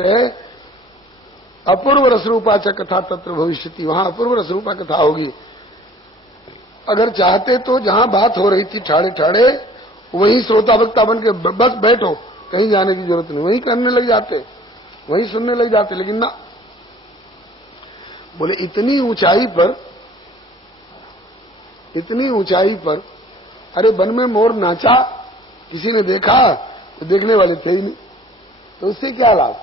है अपूर्व रसरूपा च कथा तत्र भविष्यति, वहां अपूर्व रसरूपा कथा होगी। अगर चाहते तो जहां बात हो रही थी ठाड़े ठाड़े वहीं श्रोता वक्ता बन के बस बैठो, कहीं जाने की जरूरत नहीं, वहीं करने लग जाते, वहीं सुनने लग जाते। लेकिन ना, बोले इतनी ऊंचाई पर अरे वन में मोर नाचा, किसी ने देखा तो देखने वाले थे ही नहीं, तो उससे क्या लाभ।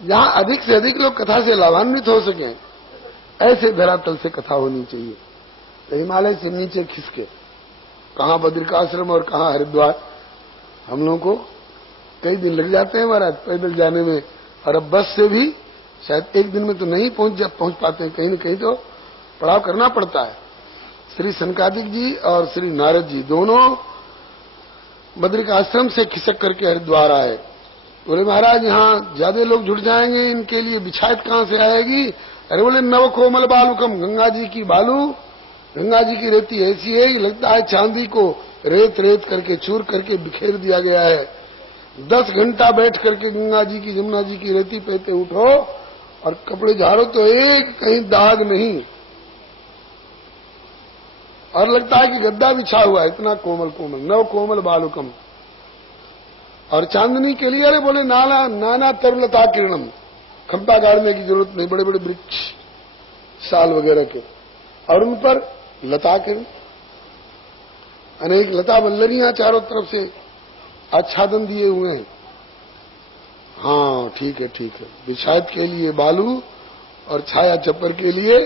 जहां अधिक से अधिक लोग कथा से लाभान्वित हो सके ऐसे धरातल से कथा होनी चाहिए। तो हिमालय से नीचे खिसके, कहां बद्रिकाश्रम और कहां हरिद्वार, हम लोगों को कई दिन लग जाते हैं महाराज पैदल जाने में, और अब बस से भी शायद एक दिन में तो नहीं पहुंच पाते हैं, कहीं न कहीं तो पड़ाव करना पड़ता है। श्री सनकादिक जी और श्री नारद जी दोनों बद्रिकाश्रम से खिसक करके हरिद्वार आए। बोले महाराज यहाँ ज्यादा लोग जुड़ जाएंगे, इनके लिए बिछायत कहां से आएगी। अरे बोले नव कोमल बालुकम, गंगा जी की बालू, गंगा जी की रेती ऐसी है कि लगता है चांदी को रेत रेत करके चूर करके बिखेर दिया गया है। 10 घंटा बैठ करके गंगा जी की जमुना जी की रेती पहते उठो और कपड़े झाड़ो तो एक कहीं दाग नहीं, और लगता है कि गद्दा बिछा हुआ है, इतना कोमल कोमल, नव कोमल बालुकम। और चांदनी के लिए अरे बोले नाना तरुलता किरणम, खंपा गाड़ने की जरूरत नहीं, बड़े बड़े वृक्ष साल वगैरह के, और उन पर लता किरण, अनेक लता वल्लरियां चारों तरफ से आच्छादन दिए हुए हैं। हाँ ठीक है, बिछायत के लिए बालू और छाया चप्पर के लिए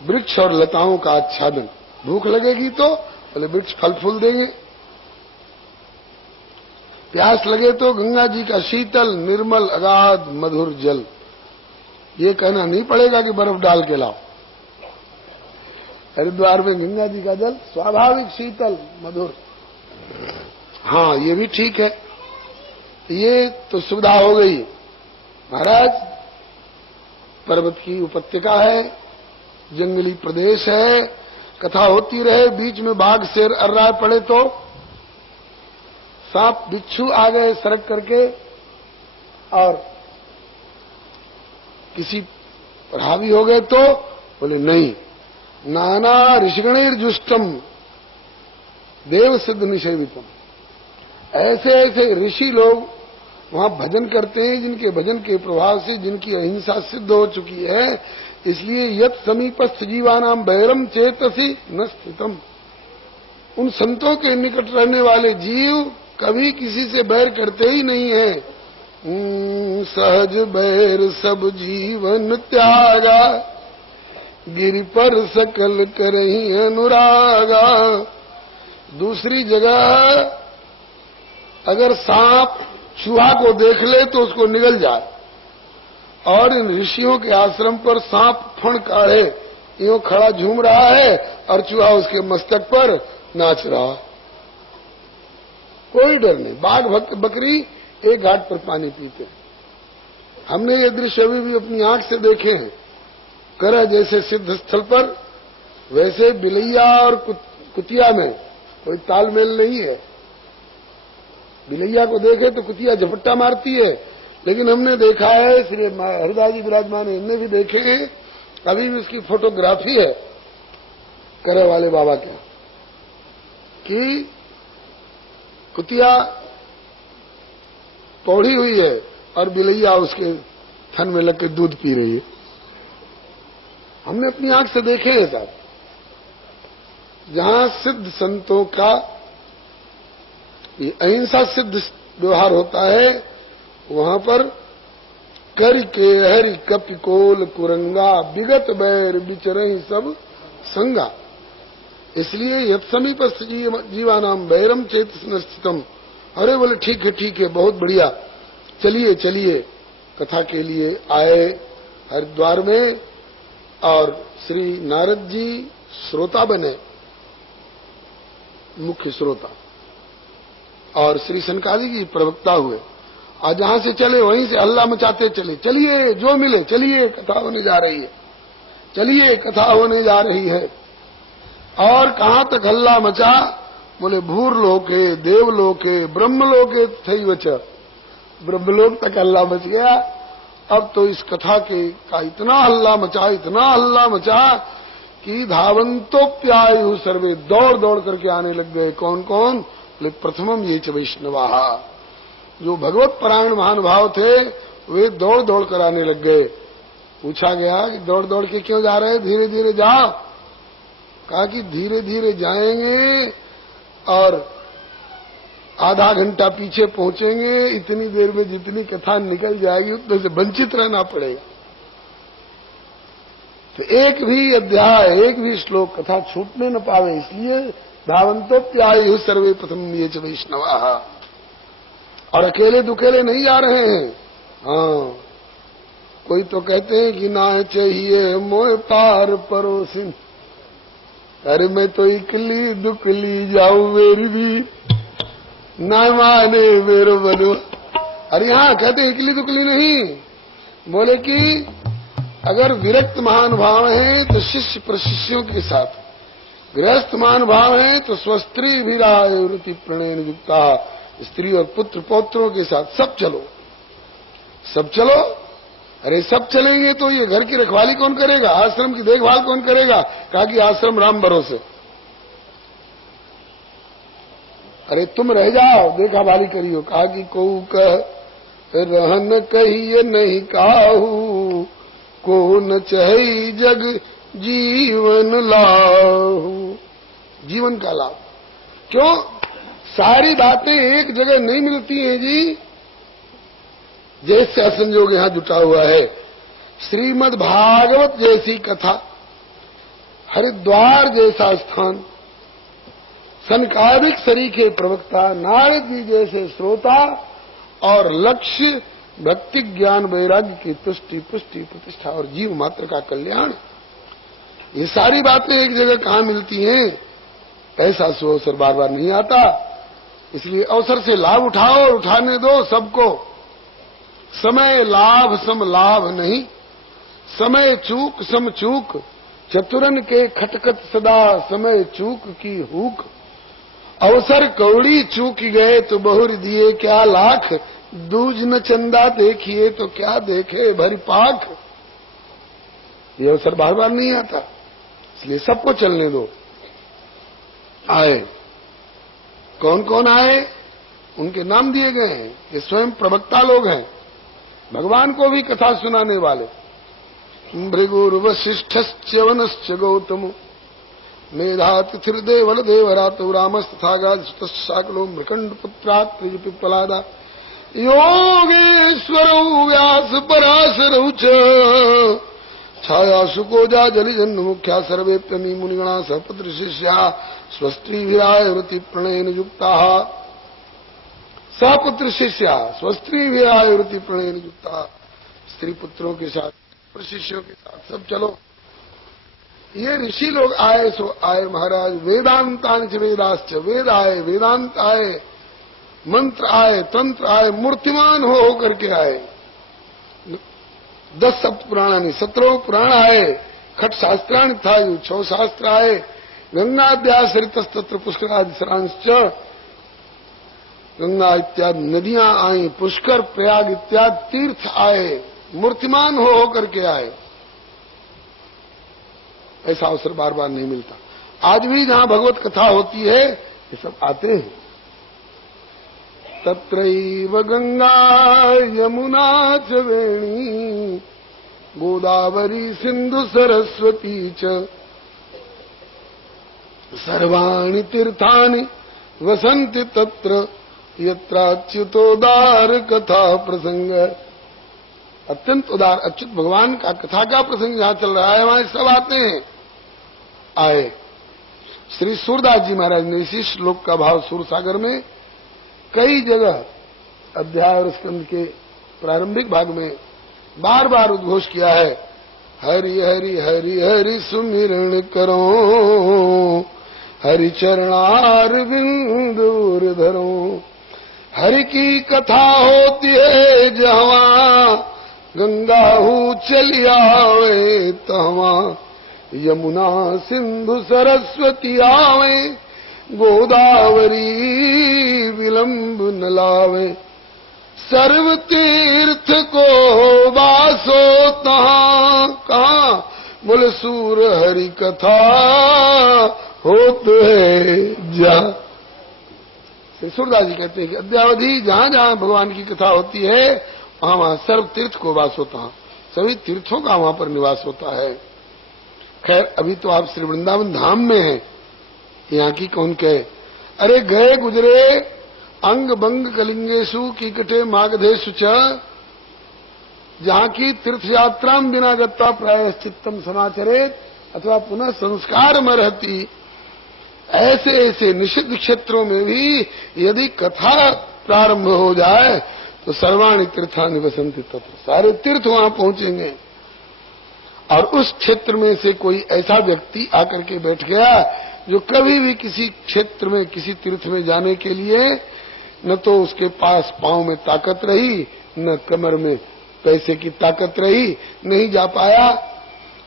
वृक्ष और लताओं का आच्छादन। भूख लगेगी तो बोले वृक्ष फल फूल देंगे, प्यास लगे तो गंगा जी का शीतल निर्मल अगाध मधुर जल। ये कहना नहीं पड़ेगा कि बर्फ डाल के लाओ, हरिद्वार में गंगा जी का जल स्वाभाविक शीतल मधुर। हाँ ये भी ठीक है, ये तो सुविधा हो गई। महाराज पर्वत की उपत्यका है, जंगली प्रदेश है, कथा होती रहे, बीच में बाघ शेर अर्राए पड़े तो, सांप बिच्छू आ गए सड़क करके और किसी पर हावी हो गए तो बोले नहीं, नाना ऋषिगणेर जुष्टम देव सिद्ध निषेवितम। ऐसे ऐसे ऋषि लोग वहां भजन करते हैं जिनके भजन के प्रभाव से जिनकी अहिंसा सिद्ध हो चुकी है। इसलिए यत समीपस्थ जीवानाम बैरम चेतसी न स्थितम, उन संतों के निकट रहने वाले जीव कभी किसी से बैर करते ही नहीं है। सहज बैर सब जीवन त्यागा, गिरि पर सकल करही अनुरागा। दूसरी जगह अगर सांप चूहा को देख ले तो उसको निगल जाए, और इन ऋषियों के आश्रम पर सांप फण काढ़े यूं खड़ा झूम रहा है और चूहा उसके मस्तक पर नाच रहा, कोई डर नहीं। बाघ बकरी एक घाट पर पानी पीते, हमने ये दृश्य अभी भी अपनी आंख से देखे हैं। करह जैसे सिद्ध स्थल पर वैसे बिलैया और कुतिया में कोई तालमेल नहीं है। बिलैया को देखे तो कुतिया झपट्टा मारती है, लेकिन हमने देखा है, श्री हरिदास जी विराजमान है, हमने भी देखे हैं, अभी भी उसकी फोटोग्राफी है करह वाले बाबा के, कि कुतिया पौड़ी हुई है और बिलैया उसके थन में लग के दूध पी रही है। हमने अपनी आंख से देखे हैं साहब। जहां सिद्ध संतों का ये अहिंसा सिद्ध व्यवहार होता है, वहां पर कर के हरि कपिकोल कुरंगा, विगत बैर बिचरहि सब संगा। इसलिए यत समीपस्थ जीवानाम बैरम चेतस न स्थितम। अरे बोले ठीक है बहुत बढ़िया, चलिए चलिए। कथा के लिए आए हरिद्वार में, और श्री नारद जी श्रोता बने, मुख्य श्रोता, और श्री सनकादिक जी प्रवक्ता हुए। आज जहां से चले वहीं से हल्ला मचाते चले, चलिए जो मिले चलिए, कथा होने जा रही है, चलिए कथा होने जा रही है। और कहां तक हल्ला मचा, बोले भूर लोके देवलोके ब्रह्मलोके थैव च ब्रह्मलोक तक हल्ला मच गया। अब तो इस कथा का इतना हल्ला मचा कि धावंतोप्यायु सर्वे, दौड़ दौड़ करके आने लग गए। कौन कौन? बोले प्रथमम ये च वैष्णवाः, जो भगवत परायण महानुभाव थे वे दौड़ दौड़ कर आने लग गए। पूछा गया कि दौड़ दौड़ के क्यों जा रहे, धीरे धीरे जाओ। कहा कि धीरे धीरे जाएंगे और आधा घंटा पीछे पहुंचेंगे, इतनी देर में जितनी कथा निकल जाएगी उतने से वंचित रहना पड़ेगा। तो एक भी अध्याय, एक भी श्लोक कथा छूटने न पावे, इसलिए धावंतोप्यायु सर्वे प्रथम ये च वैष्णवाः। और अकेले दुकेले नहीं जा रहे हैं। हाँ, कोई तो कहते हैं कि ना चाहिए मोह पार परोसिन, अरे मैं तो इकली दुकली जाऊं मेरी भी ना माने मेरो बनो। अरे हाँ, कहते हैं इकली दुकली नहीं, बोले कि अगर विरक्त महानुभाव हैं तो शिष्य प्रशिष्यों के साथ, गृहस्थ महानुभाव हैं तो स्वस्त्री विरायुति प्रणयन युक्ता, स्त्री और पुत्र पौत्रों के साथ सब चलो। अरे सब चलेंगे तो ये घर की रखवाली कौन करेगा, आश्रम की देखभाल कौन करेगा? कहा कि आश्रम राम भरोसे। अरे तुम रह जाओ, देखा भाली करियो। कहा कि को कह रहन कहिए नहीं काहू, को न चही जग जीवन लाहू। जीवन का लाभ क्यों? सारी बातें एक जगह नहीं मिलती हैं जी। जैसे असंजोग यहां जुटा हुआ है, श्रीमद् भागवत जैसी कथा, हरिद्वार जैसा स्थान, सनकादिक सरीखे प्रवक्ता, नारद जी जैसे श्रोता, और लक्ष्य भक्ति ज्ञान वैराग्य की तुष्टि पुष्टि प्रतिष्ठा और जीव मात्र का कल्याण। ये सारी बातें एक जगह कहाँ मिलती हैं? ऐसा अवसर बार बार नहीं आता। इसलिए अवसर से लाभ उठाओ और उठाने दो सबको। समय लाभ सम लाभ नहीं, समय चूक सम चूक, चतुरन के खटखट सदा समय चूक की हुक। अवसर कौड़ी चूक गए तो बहुर दिए क्या लाख, दूज न चंदा देखिए तो क्या देखे भरी पाख। ये अवसर बार बार नहीं आता, इसलिए सबको चलने दो। आए, कौन कौन आए उनके नाम दिए गए हैं। ये स्वयं प्रवक्ता लोग हैं, भगवान को भी कथा सुनाने वाले। भृगुर्वशिष्ठश्च वनश्च गौतमो मेधातिथिर्देवल देवरातो रामस्तथागाशुतशाकलो मृकण्डपुत्रात् त्रिजपिप्पलादा योगेश्वरौ व्यास पराशरौ च छाया सुकोजा जलिजन्मुख्या सर्वेप्यमी मुनिगणा सहपुत्र शिष्या स्वस्त्रीभिरायुरति प्रणयन युक्ताः। सपुत्र शिष्या स्वस्त्रीभिरायुरति प्रणयन युक्ताः, स्त्री पुत्रों के साथ शिष्यों के साथ सब चलो। ये ऋषि लोग आए सो आए महाराज। वेदांतान च वेदाश्च, वेद आए, वेदांत आए, मंत्र आए, तंत्र आए, मूर्तिमान हो करके आए। 10 सप्त पुराणानि 17 पुराण आए, खट शास्त्राणि था 6 शास्त्र आए, गंगाद्यासरितस्तत्र पुष्करादिसरांश्च, गंगा इत्यादि नदियां आई, पुष्कर प्रयाग इत्यादि तीर्थ आए, मूर्तिमान हो करके आए। ऐसा अवसर बार बार नहीं मिलता। आज भी जहां भगवत कथा होती है ये सब आते हैं। तत्रैव गंगा यमुना च वेणी गोदावरी सिंधु सरस्वती च सर्वाणि तीर्थानि वसन्ति तत्र यत्राच्युतोदार कथा प्रसंग। अत्यंत उदार अच्युत भगवान का कथा का प्रसंग जहां चल रहा है वहां सब आते हैं। आए श्री सूरदास जी महाराज ने इसी श्लोक का भाव सूरसागर में कई जगह अध्याय और स्कंद के प्रारंभिक भाग में बार बार उद्घोष किया है। हरि हरि हरि हरि सुमिरण करो, हरि चरणार बिंदुर धरो। हरि की कथा होती है जहाँ, गंगा हूँ चली आवे तहाँ। यमुना सिंधु सरस्वती आवे, गोदावरी विलंब न लावे। सर्व तीर्थ को वासो तहाँ, कहाँ? बोले सूर हरि कथा होत है जा। सूरदास जी कहते हैं कि अद्यावधि जहां जहां भगवान की कथा होती है वहां वहां सर्व तीर्थ को वास होता है, सभी तीर्थों का वहां पर निवास होता है। खैर अभी तो आप श्री वृंदावन धाम में हैं, यहाँ की कौन कहे। अरे गए गुजरे अंग बंग कलिंगेशु कीकटे मागधेशु च, जहाँ की तीर्थ यात्रा बिना गत्वा प्रायश्चित्तम समाचरेत अथवा पुनः संस्कार में रहती, ऐसे ऐसे निषिद्ध क्षेत्रों में भी यदि कथा प्रारंभ हो जाए तो सर्वाणि तीर्थानि वसंति तत्र, सारे तीर्थ वहां पहुंचेंगे। और उस क्षेत्र में से कोई ऐसा व्यक्ति आकर के बैठ गया जो कभी भी किसी क्षेत्र में किसी तीर्थ में जाने के लिए न तो उसके पास पांव में ताकत रही, न कमर में पैसे की ताकत रही, नहीं जा पाया।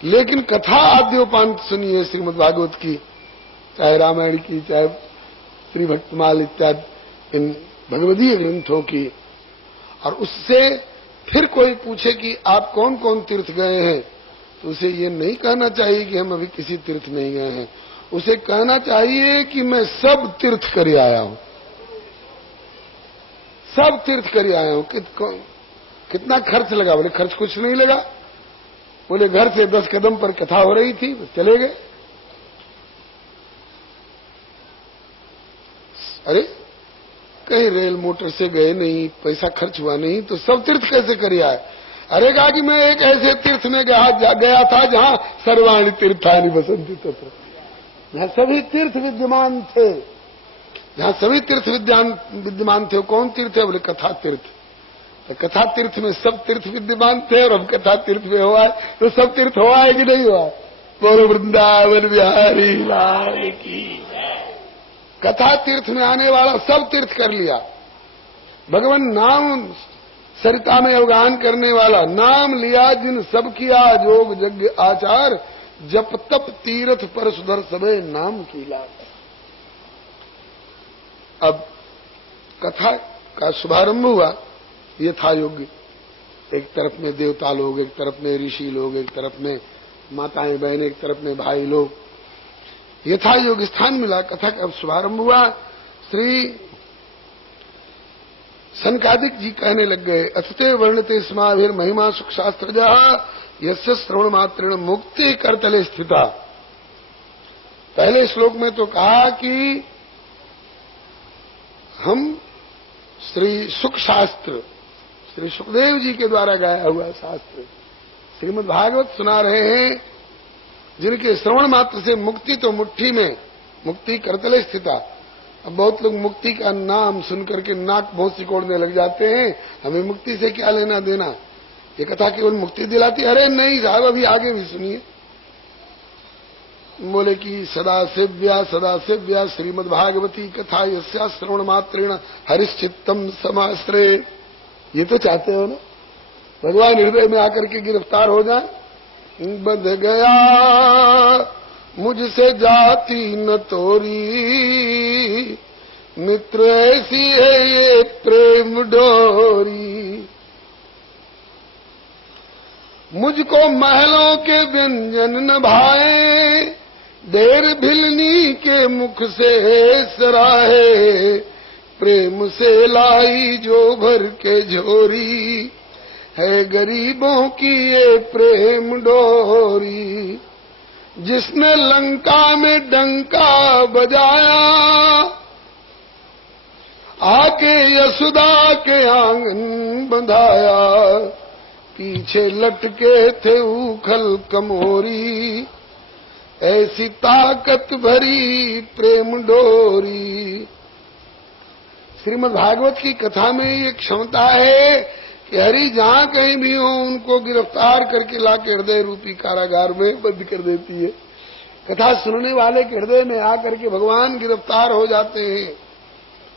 लेकिन कथा आद्योपांत सुनिए श्रीमद् भागवत की, चाहे रामायण की, चाहे श्री भक्तमाल इत्यादि इन भगवदीय ग्रंथों की, और उससे फिर कोई पूछे कि आप कौन कौन तीर्थ गए हैं, तो उसे ये नहीं कहना चाहिए कि हम अभी किसी तीर्थ नहीं गए हैं, उसे कहना चाहिए कि मैं सब तीर्थ कर आया हूं, सब तीर्थ कर आया हूं। कितना खर्च लगा? बोले खर्च कुछ नहीं लगा, बोले घर से 10 कदम पर कथा हो रही थी, बस चले गए। अरे कहीं रेल मोटर से गए नहीं, पैसा खर्च हुआ नहीं, तो सब तीर्थ कैसे कर आए? अरे कहा कि मैं एक ऐसे तीर्थ में गया था जहां सर्वाणि तीर्थानि वसंति तत्र, जहां सभी तीर्थ विद्यमान थे, जहां सभी तीर्थ विद्यमान थे। कौन तीर्थ है? बोले कथा तीर्थ। तो कथा तीर्थ में सब तीर्थ विद्यमान थे और अब कथा तीर्थ में हुआ है, तो सब तीर्थ हुआ है कि नहीं हुआ? बोलो वृंदावन बिहारी लाल की। कथा तीर्थ में आने वाला सब तीर्थ कर लिया। भगवान नाम सरिता में अवगान करने वाला, नाम लिया जिन सब किया जोग यज्ञ आचार, जप तप तीर्थ पर सुधर सबे नाम की लाग। अब कथा का शुभारंभ हुआ, यथा योग्य, एक तरफ में देवता लोग, एक तरफ में ऋषि लोग, एक तरफ में माताएं बहनें, एक तरफ में भाई लोग, यथा योग स्थान मिला। कथा का शुभारंभ हुआ। श्री सनकादिक जी कहने लग गए, अथते वर्णते स्माभिर महिमा सुख शास्त्रजा यस्य श्रवण मात्रेण मुक्ति करतले स्थिता। पहले श्लोक में तो कहा कि हम श्री सुख शास्त्र, श्री सुखदेव जी के द्वारा गाया हुआ शास्त्र श्रीमद् भागवत सुना रहे हैं, जिनके श्रवण मात्र से मुक्ति तो मुट्ठी में, मुक्ति करतले स्थिता। अब बहुत लोग मुक्ति का नाम सुनकर के नाक बहुत सिकोड़ने लग जाते हैं, हमें मुक्ति से क्या लेना देना, ये कथा केवल मुक्ति दिलाती। अरे नहीं साहब, अभी आगे भी सुनिए। बोले कि सदा सेव्या श्रीमद् भागवती कथा यस्या श्रवण मात्रेण हरिश्चित्तम समाश्रय। ये तो चाहते हो ना भगवान हृदय में आकर के गिरफ्तार हो जाए। बंध गया मुझसे जाति न तोरी, मित्र ऐसी है ये प्रेम डोरी। मुझको महलों के व्यंजन न भाए, देर भिलनी के मुख से सराहे। प्रेम से लाई जो भर के झोरी, है गरीबों की ये प्रेम डोरी। जिसने लंका में डंका बजाया, आके यशोदा के आंगन बंधाया। पीछे लटके थे उखल कमोरी, ऐसी ताकत भरी प्रेम डोरी। श्रीमद् भागवत की कथा में ये क्षमता है कि हरि जहां कहीं भी हो उनको गिरफ्तार करके लाके हृदय रूपी कारागार में बंद कर देती है। कथा सुनने वाले के हृदय में आकर के भगवान गिरफ्तार हो जाते हैं,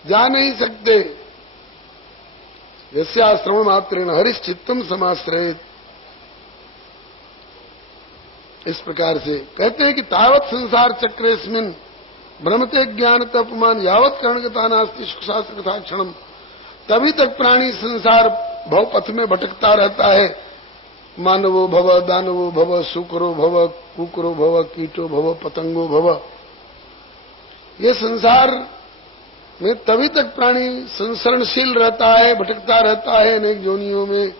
जा नहीं सकते। यस्या श्रवण मात्रेण हरिश्चित्तम समाश्रयेत। इस प्रकार से कहते हैं कि तावत संसार चक्रेस्मिन् भ्रमते ज्ञान तपमान यावत कर्णगता नास्ति सुख शास्त्र कथा क्षणम। तभी तक प्राणी संसार भवपथ में भटकता रहता है। मानवो भव, दानवो भव, शुक्रो भव, कुकरो भव, कीटो भव, पतंगो भव। ये संसार में तभी तक प्राणी संसरणशील रहता है, भटकता रहता है अनेक योनियों में।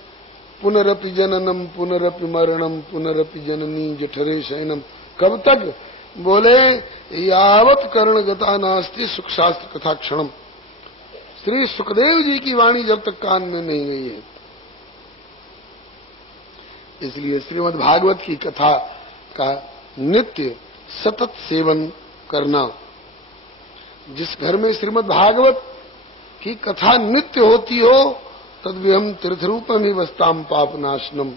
पुनरपि जननम पुनरपि मरणम पुनरपि जननी जठरे शयनम। कब तक? बोले यावत कर्णगता नास्ति सुख शास्त्र कथा क्षणम। श्री सुखदेव जी की वाणी जब तक कान में नहीं गई है। इसलिए श्रीमद् भागवत की कथा का नित्य सतत सेवन करना। जिस घर में श्रीमद् भागवत की कथा नित्य होती हो तद्विहम तीर्थ रूपम ही वस्ताम पाप नाशनम।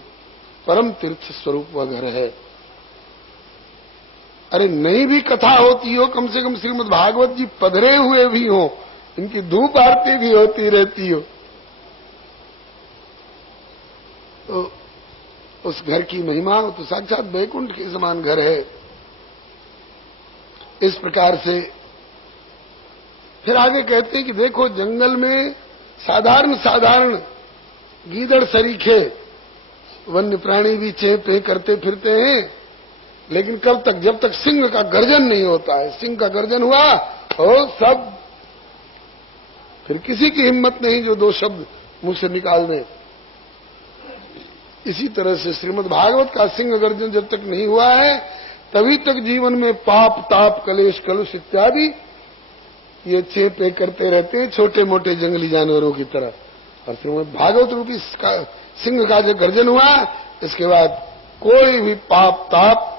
परम तीर्थ स्वरूप वह घर है। अरे नहीं भी कथा होती हो, कम से कम श्रीमद् भागवत जी पधरे हुए भी हो, इनकी धूप आरती भी होती रहती हो, तो उस घर की महिमा तो साक्षात वैकुंठ के समान घर है। इस प्रकार से फिर आगे कहते हैं कि देखो जंगल में साधारण साधारण गीदड़ सरीखे वन्य प्राणी भी चें पे करते फिरते हैं, लेकिन कब तक? जब तक सिंह का गर्जन नहीं होता है। सिंह का गर्जन हुआ और सब, फिर किसी की हिम्मत नहीं जो दो शब्द मुंह से निकाल दे। इसी तरह से श्रीमद् भागवत का सिंह गर्जन जब तक नहीं हुआ है तभी तक जीवन में पाप ताप कलेश कलुष इत्यादि ये चेपे करते रहते हैं, छोटे मोटे जंगली जानवरों की तरह। और श्रीमद् भागवत रूपी सिंह का जो गर्जन हुआ इसके बाद कोई भी पाप ताप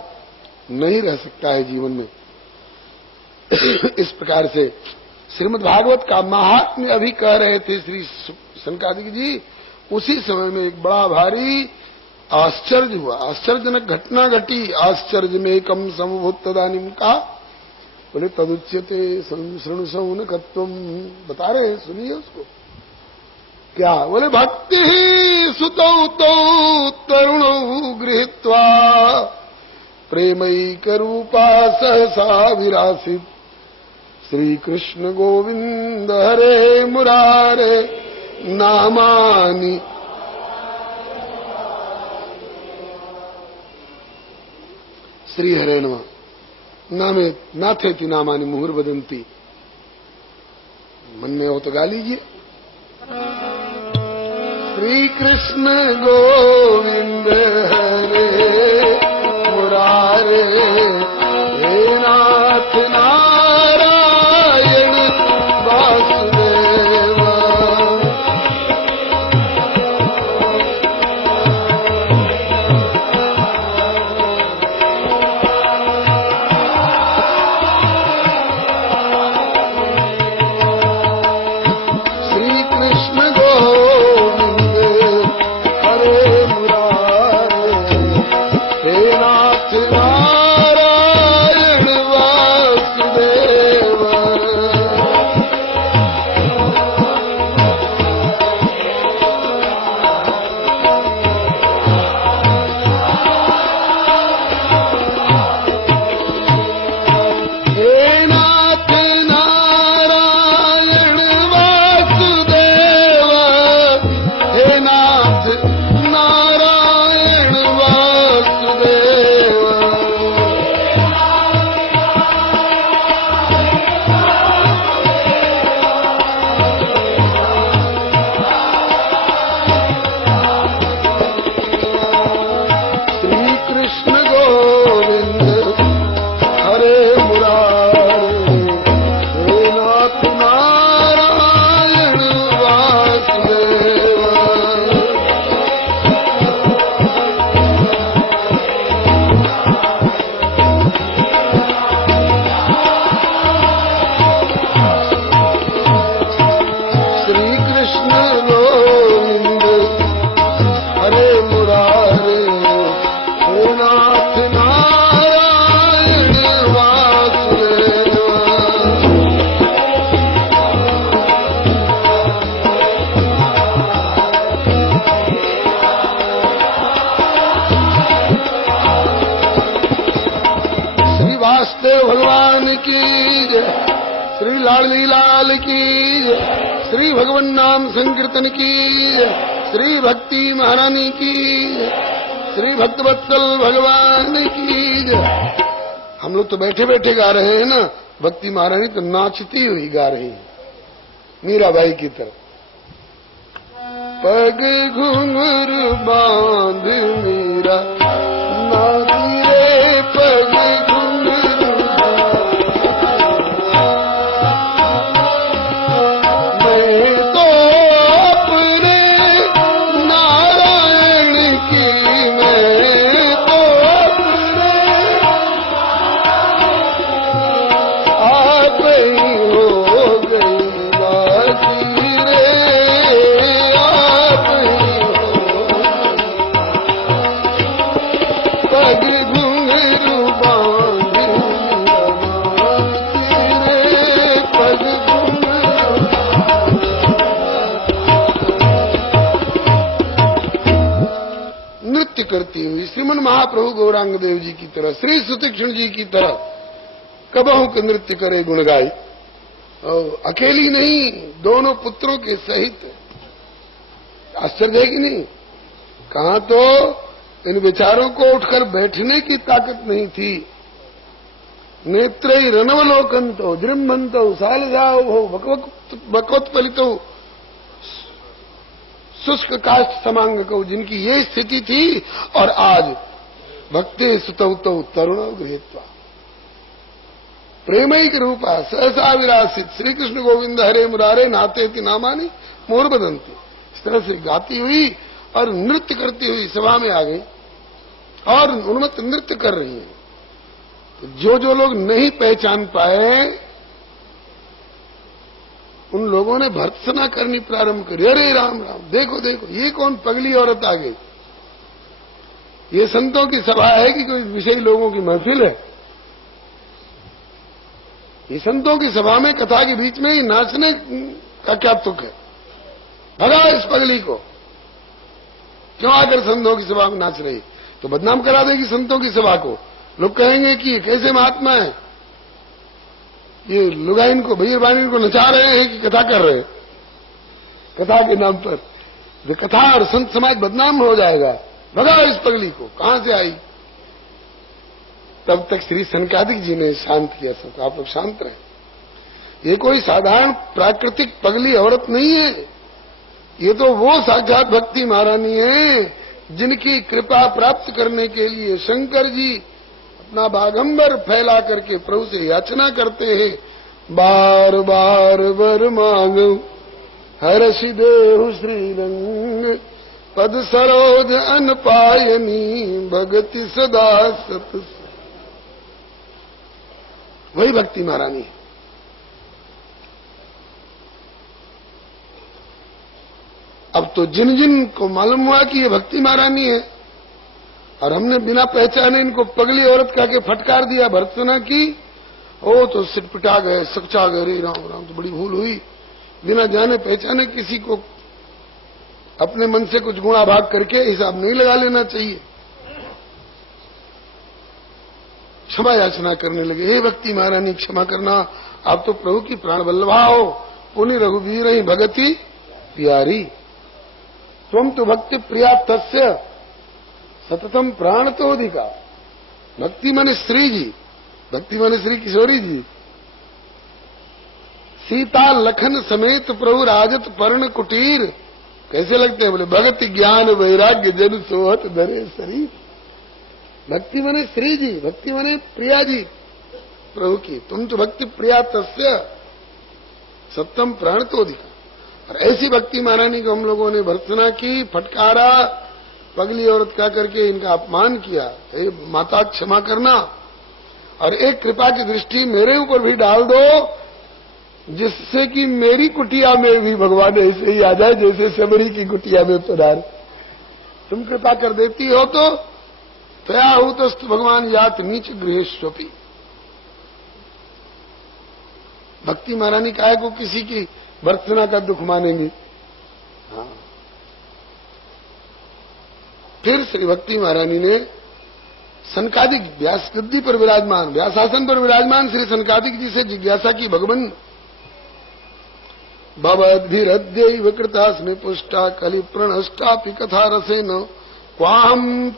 नहीं रह सकता है जीवन में। इस प्रकार से श्रीमद् भागवत का महात्म्य अभी कह रहे थे श्री सनकादिक जी। उसी समय में एक बड़ा भारी आश्चर्य हुआ, आश्चर्यजनक घटना घटी। आश्चर्य में एकम समभूत तदानीम का बोले तदुच्यते शृणु सौनकत्वम। बता रहे हैं, सुनिए उसको। क्या बोले? भक्ति सुतौ तौ तरुणौ गृहीत्वा प्रेमैक रूपा सहसा विरासित श्री कृष्ण गोविंद हरे मुरारे नामानि। श्री हरे नमः नामे नाथेति नामानि मुहुर्वदन्ति। मन में हो तो गा लीजिए। श्री कृष्ण गोविंद हरे मुरारे हे नाथ नारायण वासुदेव। श्री कृष्ण गोविंद हरे मुरारे हे नाथ नारायण वासुदेव। हे नाथ नारायण वासुदेव। हे नाथ नारायण वासुदेव। श्री कृष्ण गोविंद हरे मुरारे हे नाथ नारायण वासुदेव। श्री कृष्ण गोविंद हरे मुरारे हे नाथ नारायण वासुदेव। श्री वासुदेव भगवान की जय। श्री लाली लाल की जय। श्री भगवान नाम संकीर्तन की, श्री भक्ति महारानी की, श्री भक्तवत्सल भगवान की। हम लोग तो बैठे बैठे गा रहे हैं ना, भक्ति महारानी तो नाचती हुई गा रही है मीराबाई की तरह। पग घुंघरू बांध मीरा नाची रे, पग घुंघरू मैं तो अपने नारायण की, मैं तो अपने आप ही हो गई नाची रे, आप ही हो पग घुंघरू बांध नाची रे, पग घुंघरू। नृत्य करती हुई श्रीमन महाप्रभु गौरांग देव जी की तरह, श्री सुतीक्ष्ण जी की तरह कबहू के नृत्य करे गुण गाई। और अकेली नहीं, दोनों पुत्रों के सहित। आश्चर्य है कि नहीं? कहां तो इन विचारों को उठकर बैठने की ताकत नहीं थी। नेत्रई रनवलोकंतो जृंभंतो सालजाओ बकोत्पलितो शुष्क काष्ठ समांग को, जिनकी ये स्थिति थी, और आज भक्ति सुतौ तरुण गृहीत्वा प्रेमैक रूपा सहसा विरासित श्री कृष्ण गोविंद हरे मुरारे नाते की नामानी मोर बदंती, इस तरह से गाती हुई और नृत्य करती हुई सभा में आ गई और उन्मत्त नृत्य कर रही है। तो जो लोग नहीं पहचान पाए उन लोगों ने भर्त्सना करनी प्रारंभ करी। अरे राम राम, देखो देखो ये कौन पगली औरत आ गई, ये संतों की सभा है कि कोई विषयी लोगों की महफिल है? ये संतों की सभा में कथा के बीच में ही नाचने का क्या तुक है? भगा इस पगली को, क्यों आकर संतों की सभा में नाच रही? तो बदनाम करा देगी संतों की सभा को। लोग कहेंगे कि ये कैसे महात्मा है, ये लुगाइन को भैया बानी को नचा रहे हैं कि कथा कर रहे हैं। कथा के नाम पर जो कथा और संत समाज बदनाम हो जाएगा। भगा इस पगली को, कहां से आई? तब तक श्री सनकादिक जी ने शांत किया सबको, आप लोग शांत रहे। ये कोई साधारण प्राकृतिक पगली औरत नहीं है, ये तो वो साक्षात भक्ति महारानी है जिनकी कृपा प्राप्त करने के लिए शंकर जी अपना बागंबर फैला करके प्रभु से याचना करते हैं, बार बार वर मांगो हर्षि देहु श्रीरंग, पद सरोज अन पायनी भगति सदा सत। वही भक्ति महारानी है। अब तो जिन जिन को मालूम हुआ कि ये भक्ति महारानी है और हमने बिना पहचाने इनको पगली औरत कह के फटकार दिया, भर्त्सना की, ओ तो सिटपिटा गए, सकचा गए। रे राम राम, तो बड़ी भूल हुई। बिना जाने पहचाने किसी को अपने मन से कुछ गुणा भाग करके हिसाब नहीं लगा लेना चाहिए। क्षमा याचना करने लगे, हे भक्ति महारानी क्षमा करना, आप तो प्रभु की प्राण बल्लभा हो, पुनि रघुवीर ही भगति प्यारी, तुम तो भक्ति प्रिया तस्य सततम प्राण तो अधिका। भक्ति माने श्री जी, भक्ति माने श्री किशोरी जी। सीता लखन समेत प्रभु राजत पर्ण कुटीर, कैसे लगते हैं? बोले भगति ज्ञान वैराग्य जन सोहत धरे शरीर। भक्ति माने श्री जी, भक्ति माने प्रिया जी प्रभु की। तुम तो भक्ति प्रिया तस्य सत्यम प्राण तो अधिका। और ऐसी भक्ति महारानी को हम लोगों ने भर्त्सना की, फटकारा, पगली औरत कह करके इनका अपमान किया। हे माता क्षमा करना, और एक कृपा की दृष्टि मेरे ऊपर भी डाल दो, जिससे कि मेरी कुटिया में भी भगवान ऐसे ही आ जाए जैसे शबरी की कुटिया में पधार। तुम कृपा कर देती हो तो तया हूतस्तु भगवान यात नीच गृहेश्वपी। भक्ति महारानी काहे को किसी की भर्त्सना का दुख मानेंगी? हाँ। फिर श्री भक्ति महारानी ने सनकादिक व्यास गद्दी पर विराजमान, व्यासासन पर विराजमान श्री सनकादिक जी से जिज्ञासा की, भगवान भवद्भिरद्यैव कृतास्मि पुष्टा कलिप्रणष्टापि कथा रसेन क्वाहं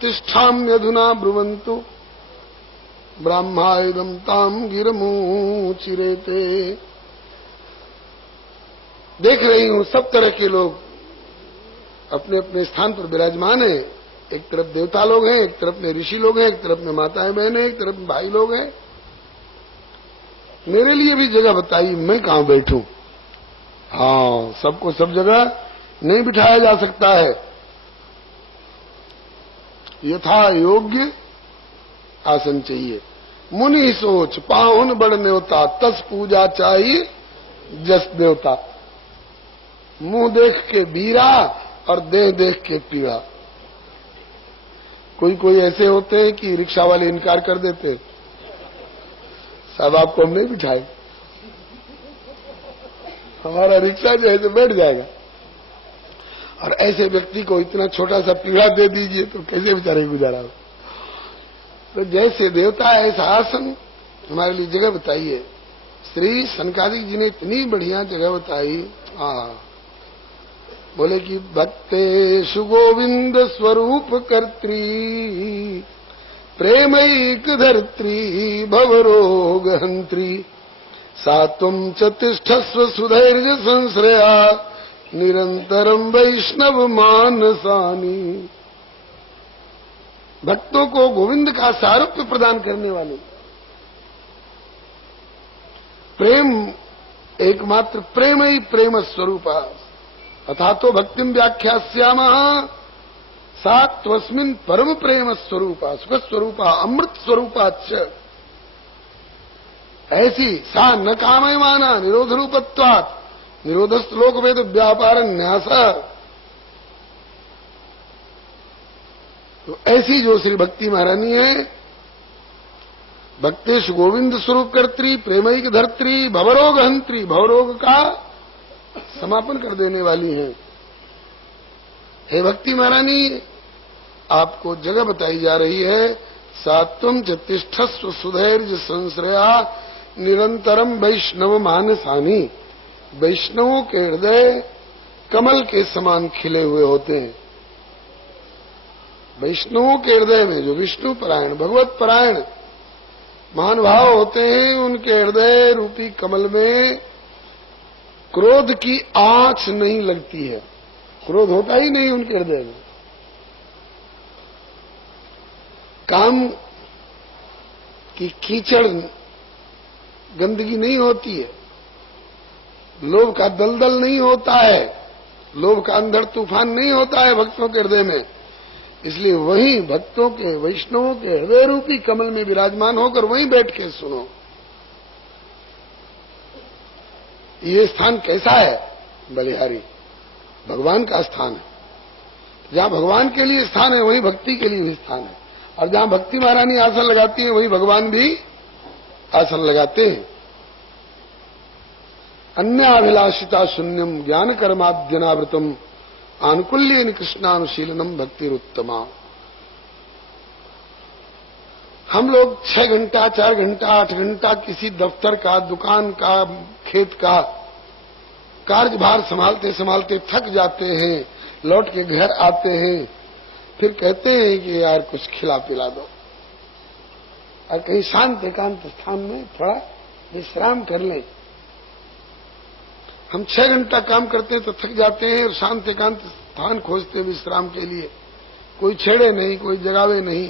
तिष्ठाम्यधुना ब्रुवन्तु ब्रह्मायुधं ताम गिरमुचिरेते। देख रही हूं सब तरह के लोग अपने अपने स्थान पर विराजमान हैं। एक तरफ देवता लोग हैं, एक तरफ में ऋषि लोग हैं, एक तरफ में माताएं बहनें, एक तरफ में भाई लोग हैं। मेरे लिए भी जगह बताइए, मैं कहां बैठूं? हाँ, सबको सब जगह नहीं बिठाया जा सकता है। यथा योग्य आसन चाहिए। मुनि सोच पाहुन बड़ न्योता, तस पूजा चाहिए जस देवता। मुंह देख के बीरा और देह देख के पीड़ा। कोई कोई ऐसे होते हैं कि रिक्शा वाले इनकार कर देते, साहब आपको हम नहीं बिठाए, हमारा रिक्शा जो है तो बैठ जाएगा। और ऐसे व्यक्ति को इतना छोटा सा पीड़ा दे दीजिए तो कैसे बेचारे गुजारा हो। तो जैसे देवता ऐसा आसन हमारे लिए जगह बताइए। श्री सनकादिक जी ने इतनी बढ़िया जगह बताई। बोले कि भक्तेषु गोविंद स्वरूप कर्त्री प्रेमैक धर्त्री भवरोग हंत्री सा त्वं च तिष्ठस्व सुधैर्य संश्रया निरंतरम वैष्णव मानसानी। भक्तों को गोविंद का सारूप्य प्रदान करने वाले प्रेम, एकमात्र प्रेम ही प्रेम स्वरूप अथा तो भक्तिम व्याख्यास्यामः सा त्वस्मिन् परम प्रेम स्वरूपा सुख स्वरूपा अमृत स्वरूपाच्च। ऐसी सा न कामयमाना निरोध रूपत्वात् निरोधस्थ लोक वेद व्यापार न्यास। तो ऐसी जो श्री भक्ति महारानी है, भक्तेश गोविंद स्वरूप कर्त्री प्रेमैक धर्त्री भवरोग हंत्री, भवरोग का समापन कर देने वाली है। हे भक्ति महारानी, आपको जगह बताई जा रही है। सात्वम च तिष्ठस्व सुधैर्य संश्रया निरंतरम वैष्णव मानसानी। वैष्णवों के हृदय कमल के समान खिले हुए होते हैं। वैष्णवों के हृदय में जो विष्णु परायण भगवत परायण महानुभाव होते हैं, उनके हृदय रूपी कमल में क्रोध की आंच नहीं लगती है। क्रोध होता ही नहीं उनके हृदय में। काम की कीचड़ गंदगी नहीं होती है। लोभ का दलदल नहीं होता है। लोभ का अंधड़ तूफान नहीं होता है भक्तों के हृदय में। इसलिए वहीं भक्तों के वैष्णवों के हृदय रूपी कमल में विराजमान होकर वहीं बैठ के सुनो। ये स्थान कैसा है? बलिहारी भगवान का स्थान है। जहां भगवान के लिए स्थान है वहीं भक्ति के लिए भी स्थान है। और जहां भक्ति महारानी आसन लगाती है वहीं भगवान भी आसन लगाते हैं। अन्याभिलाषिता शून्यम ज्ञान कर्माद्यनावृतम आनुकूल्येन कृष्णानुशीलनम भक्तिरुत्तमा। हम लोग 6 घंटा 4 घंटा 8 घंटा किसी दफ्तर का, दुकान का, खेत का कार्यभार संभालते संभालते थक जाते हैं, लौट के घर आते हैं, फिर कहते हैं कि यार कुछ खिला पिला दो और कहीं शांत एकांत स्थान में थोड़ा विश्राम कर लें। हम 6 घंटा काम करते हैं तो थक जाते हैं और शांत एकांत स्थान खोजते हैं विश्राम के लिए। कोई छेड़े नहीं, कोई जगावे नहीं।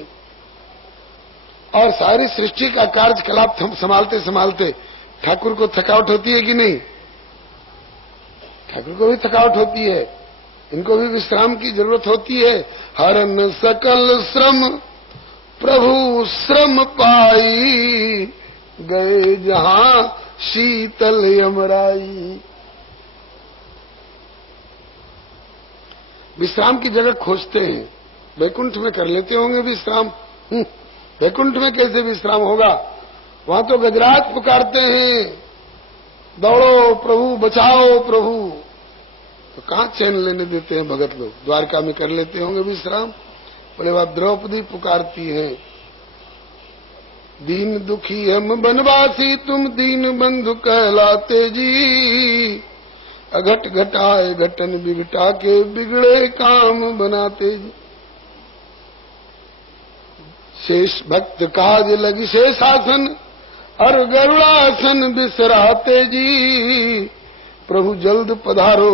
और सारी सृष्टि का कार्यकलाप हम संभालते संभालते ठाकुर को थकावट होती है कि नहीं? ठाकुर को भी थकावट होती है, इनको भी विश्राम की जरूरत होती है। हरन सकल श्रम प्रभु श्रम पाई गए जहां शीतल यमराई। विश्राम की जगह खोजते हैं। वैकुंठ में कर लेते होंगे विश्राम। वैकुंठ में कैसे विश्राम होगा? वहां तो गजराज पुकारते हैं, दौड़ो प्रभु बचाओ प्रभु। तो कहां चैन लेने देते हैं भगत लोग? द्वारका में कर लेते होंगे विश्राम। बोले वह द्रौपदी पुकारती है, दीन दुखी हम बनवासी तुम दीन बंधु कहलाते जी। अघट घटाए घटन बिघटा के बिगड़े काम बनाते जी। शेष भक्त काज लगी शेषासन और गरुड़ासन बिसराते जी। प्रभु जल्द पधारो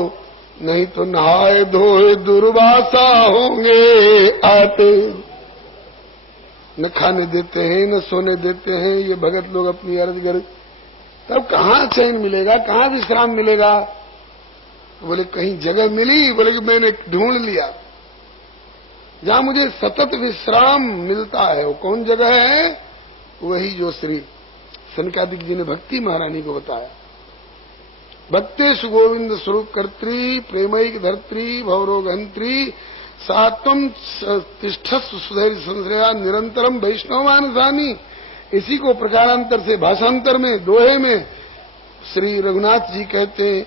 नहीं तो नहाए धोए दुर्वासा होंगे आते। न खाने देते हैं न सोने देते हैं ये भगत लोग अपनी अर्ज गर्ज, तब कहाँ चैन मिलेगा, कहाँ विश्राम मिलेगा? तो बोले कहीं जगह मिली, बोले कि मैंने ढूंढ लिया जहां मुझे सतत विश्राम मिलता है। वो कौन जगह है? वही जो श्री सनकादिक जी ने भक्ति महारानी को बताया। भक्तेषु गोविंद स्वरूप कर्त्री प्रेमैक धर्त्री भवरोगहंत्री सात्वम तिष्ठस्व सुधैर्य संश्रया निरंतरम वैष्णवानुसानी। इसी को प्रकारांतर से भाषांतर में दोहे में श्री रघुनाथ जी कहते हैं,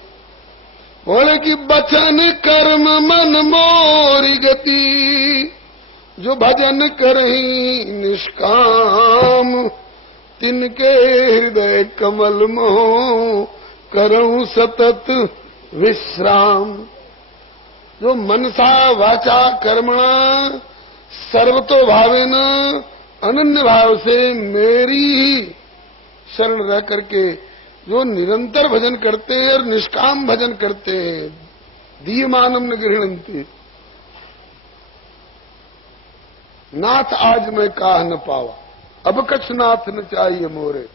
बोले कि बचन कर्म मन मोरी गति, जो भजन करही निष्काम, तिनके हृदय कमल मोह करऊं सतत विश्राम। जो मनसा वाचा कर्मणा सर्वतो भावेन अनन्य भाव से मेरी ही शरण रह करके जो निरंतर भजन करते हैं और निष्काम भजन करते हैं, दीयमानम न गृहणंती। नाथ आज मैं काह न पावा, अब कछ नाथ न चाहिए मोरे।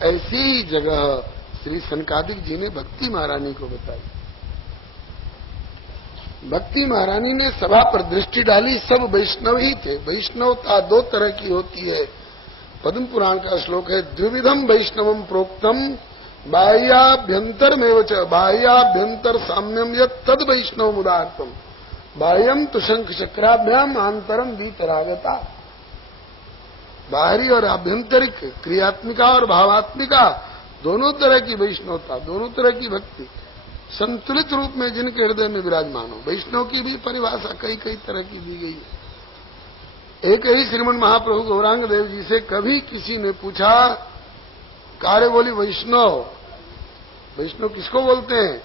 ऐसी ही जगह श्री सनकादिक जी ने भक्ति महारानी को बताई। भक्ति महारानी ने सभा पर दृष्टि डाली, सब वैष्णव ही थे। वैष्णवता दो तरह की होती है। पद्म पुराण का श्लोक है, द्विविधम वैष्णवम प्रोक्तम बाह्याभ्यंतर में च बाह्याभ्यंतर साम्यम यत् तद वैष्णव मुदार्थम बाह्यम तो शंख चक्राभ्याम आंतरम वीतरागता। बाहरी और आभ्यंतरिक क्रियात्मिका और भावात्मिका दोनों तरह की वैष्णवता, दोनों तरह की भक्ति संतुलित रूप में जिनके हृदय में विराजमान हो। वैष्णव की भी परिभाषा कई कई तरह की दी गई है। एक ही श्रीमन महाप्रभु गौरांग देव जी से कभी किसी ने पूछा, कार्य बोली वैष्णव, वैष्णव किसको बोलते हैं?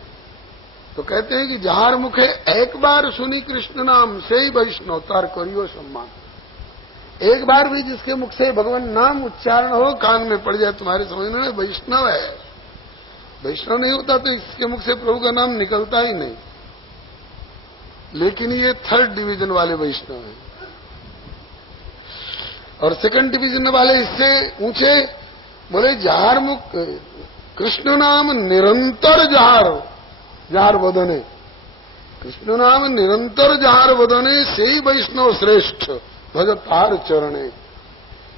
तो कहते हैं कि जहार मुखे एक बार सुनी कृष्ण नाम से ही वैष्णव तार करियो सम्मान। एक बार भी जिसके मुख से भगवान नाम उच्चारण हो, कान में पड़ जाए, तुम्हारे समझने में वैष्णव है। वैष्णव नहीं होता तो इसके मुख से प्रभु का नाम निकलता ही नहीं। लेकिन ये थर्ड डिवीजन वाले वैष्णव हैं। और सेकंड डिवीजन वाले इससे ऊंचे बोले, जहार मुख कृष्ण नाम निरंतर जहार वदने, कृष्ण नाम निरंतर जहार वदने से ही वैष्णव श्रेष्ठ भगत तार चरणे।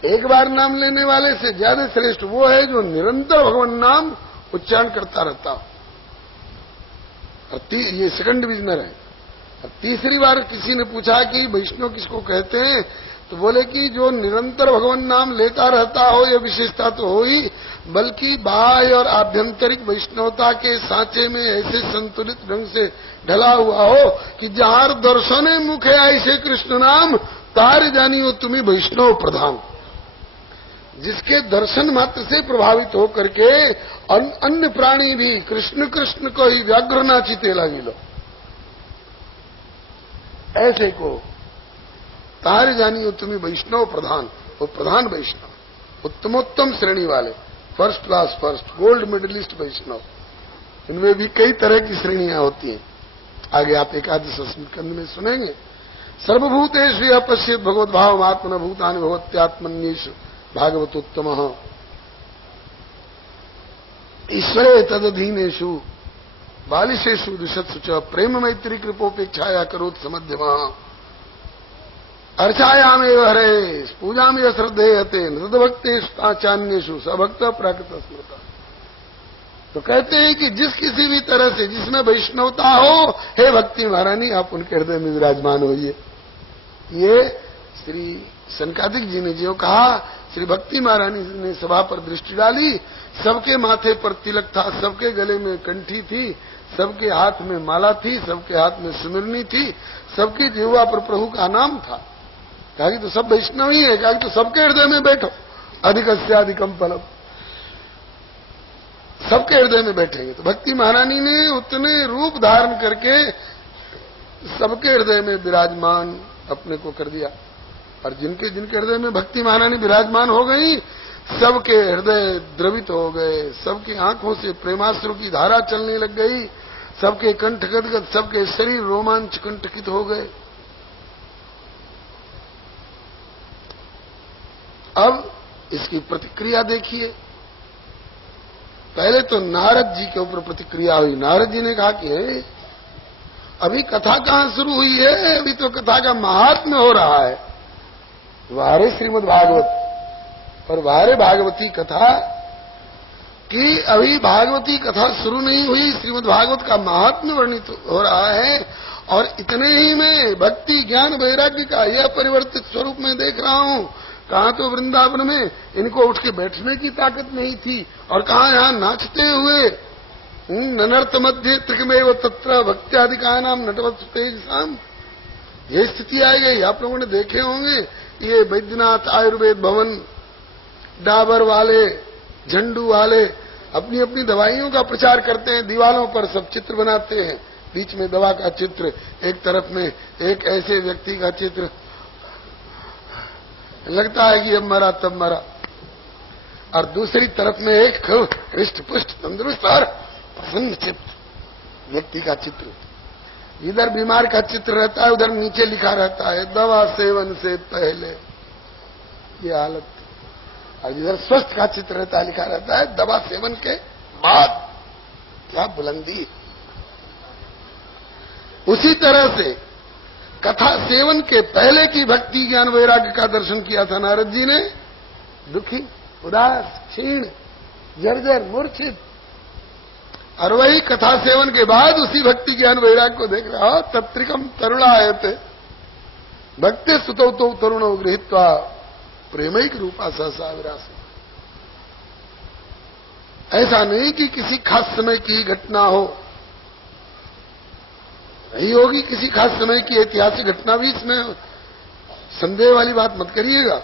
एक बार नाम लेने वाले से ज्यादा श्रेष्ठ वो है जो निरंतर भगवान नाम उच्चारण करता रहता। और ये सेकंड डिविजनर है। और तीसरी बार किसी ने पूछा कि वैष्णव किसको कहते हैं, तो बोले कि जो निरंतर भगवान नाम लेता रहता हो, यह विशेषता तो हो ही, बल्कि बाह्य और आभ्यंतरिक वैष्णवता के सांचे में ऐसे संतुलित ढंग से ढला हुआ हो कि जहार दर्शने मुखे ऐसे कृष्ण नाम तार जानियो तुम्हें वैष्णव प्रधान। जिसके दर्शन मात्र से प्रभावित होकर के अन्य प्राणी भी कृष्ण कृष्ण को ही व्याघ्र नाचिते लागिलो, ऐसे को तार जानियो तुम्हें वैष्णव प्रधान। वो प्रधान वैष्णव उत्तमोत्तम श्रेणी वाले, first class first gold medalist Vaishnav. इनमें भी कई तरह की श्रेणियां होती हैं। आगे आप एकादश स्कंद में सुनेंगे। सर्वभूतेषु अपश्येत भगवद्भाव आत्मन भूतानि भगवत्यात्मन्येषु भागवतोत्तम ईश्वरे तदधीनेषु बालिशेषु दुषत्सु च प्रेम मैत्री कृपोपेक्षाया करोत् समध्यम अर्चायामेव हरे पूजामेव श्रद्धेयते नृतभक्तेषु ताचान्येषु सभक्त प्राकृत स्मृता। तो कहते हैं कि जिस किसी भी तरह से जिसमें वैष्णवता हो, हे भक्ति महारानी आप उनके हृदय में विराजमान होइए। ये श्री सनकादिक जी ने जो कहा, श्री भक्ति महारानी ने सभा पर दृष्टि डाली। सबके माथे पर तिलक था, सबके गले में कंठी थी, सबके हाथ में माला थी, सबके हाथ में सुमिरनी थी, सबकी जिह्वा पर प्रभु का नाम था। कहा कि तो सब वैष्णव ही है। कहा कि तो सबके हृदय में बैठो, अधिकस्य अधिकम फलम। सबके हृदय में बैठेंगे। तो भक्ति महारानी ने उतने रूप धारण करके सबके हृदय में विराजमान अपने को कर दिया। और जिनके जिनके हृदय में भक्ति महारानी विराजमान हो गई, सबके हृदय द्रवित हो गए, सबकी आंखों से प्रेमाश्रु की धारा चलने लग गई, सबके कंठ गदगद, सबके शरीर रोमांच कंटकित हो गए। अब इसकी प्रतिक्रिया देखिए। पहले तो नारद जी के ऊपर प्रतिक्रिया हुई। नारद जी ने कहा कि अभी कथा कहां शुरू हुई है, अभी तो कथा का महात्म्य हो रहा है। वारे श्रीमद् भागवत और वारे भागवती कथा कि अभी भागवती कथा शुरू नहीं हुई, श्रीमद् भागवत का महात्म्य वर्णित हो रहा है। और इतने ही में भक्ति ज्ञान वैराग्य का यह परिवर्तित स्वरूप में देख रहा हूं। कहां तो वृंदावन में इनको उठ के बैठने की ताकत नहीं थी, और कहां यहां नाचते हुए ननर्थ मध्य त्रिकमेव तत्र भक्त्यादिका नाम नटवत तेजसाम, ये स्थिति आई गई। आप लोगों ने देखे होंगे, ये बैद्यनाथ आयुर्वेद भवन, डाबर वाले, झंडू वाले अपनी अपनी दवाइयों का प्रचार करते हैं। दीवालों पर सब चित्र बनाते हैं, बीच में दवा का चित्र, एक तरफ में एक ऐसे व्यक्ति का चित्र, लगता है कि अब मरा तब मरा, और दूसरी तरफ में एक हृष्ट पुष्ट तंदुरुस्त और प्रसन्न चित्र व्यक्ति का चित्र। इधर बीमार का चित्र रहता है, उधर नीचे लिखा रहता है दवा सेवन से पहले, ये हालत। और इधर स्वस्थ का चित्र रहता है, लिखा रहता है दवा सेवन के बाद। क्या बुलंदी! उसी तरह से कथा सेवन के पहले की भक्ति ज्ञान वैराग्य का दर्शन किया था नारद जी ने। दुखी, उदास, क्षीण, जर्जर, मूर्छित। और वही कथा सेवन के बाद उसी भक्ति ज्ञान वैराग्य को देख रहा, तत्रिकम तरुणायते भक्ति सुतौ तो तरुणो गृहीत्वा प्रेमैक रूपा सहसा विरास। ऐसा नहीं कि किसी खास समय की घटना हो, नहीं होगी किसी खास समय की ऐतिहासिक घटना भी, इसमें संदेह वाली बात मत करिएगा।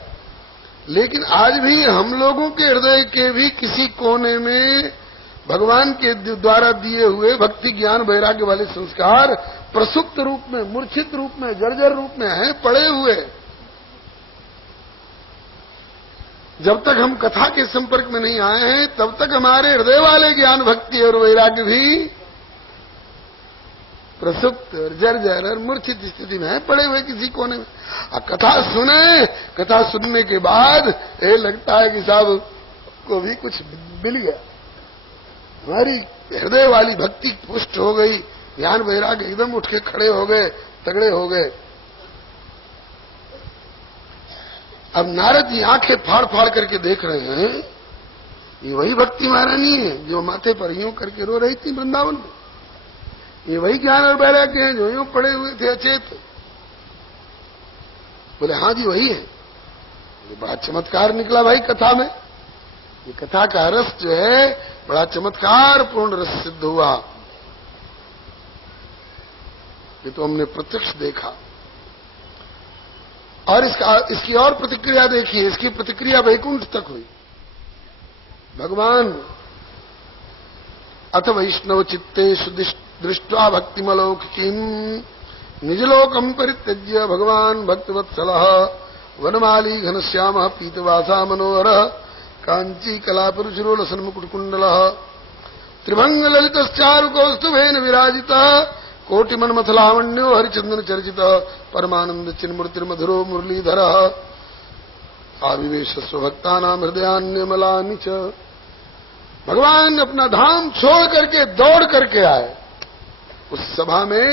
लेकिन आज भी हम लोगों के हृदय के भी किसी कोने में भगवान के द्वारा दिए हुए भक्ति ज्ञान वैराग्य वाले संस्कार प्रसुप्त रूप में, मूर्छित रूप में, जर्जर रूप में हैं, पड़े हुए। जब तक हम कथा के संपर्क में नहीं आए हैं, तब तक हमारे हृदय वाले ज्ञान भक्ति और वैराग्य भी प्रसुप्त और जर्जर और मूर्छित स्थिति में है, पड़े हुए किसी कोने में। कथा सुने, कथा सुनने के बाद ये लगता है कि साहब को भी कुछ मिल गया, हमारी हृदय वाली भक्ति पुष्ट हो गई, ज्ञान वैराग्य एकदम उठ के खड़े हो गए, तगड़े हो गए। अब नारद जी आंखें फाड़ फाड़ करके देख रहे हैं, ये वही भक्ति महारानी है जो माथे पर यूं करके रो रही थी वृंदावन में। ये वही ज्ञान और वैराग्य हैं जो यूं पड़े हुए थे अचेत। बोले हाँ जी वही है। बड़ा चमत्कार निकला भाई कथा में। ये कथा का रस जो है बड़ा चमत्कार पूर्ण रस सिद्ध हुआ। ये तो हमने प्रत्यक्ष देखा। और इसकी और प्रतिक्रिया देखिए, इसकी प्रतिक्रिया वैकुंठ तक हुई। भगवान अथ वैष्णव चित्तेषु दृष्ट्वा भक्तिमलौकिकीं निजलोकं परित्यज्य भगवान भक्तवत्सलः वनमाली घनश्यामः पीतवासा मनोहरः कांची कलापुरुषरो लसन्मुकुटकुण्डलः त्रिभंगललितश्चारुकौस्तुभेन विराजितः कोटिमन्मथलावण्यो हरिचंदन चर्चितः परमानंद चिन्मूर्तिर्मधुरो मुरलीधरः आविवेश स्वभक्तानां हृदयान्यमलानि च। भगवान अपना धाम छोड़ करके दौड़ करके आए। उस सभा में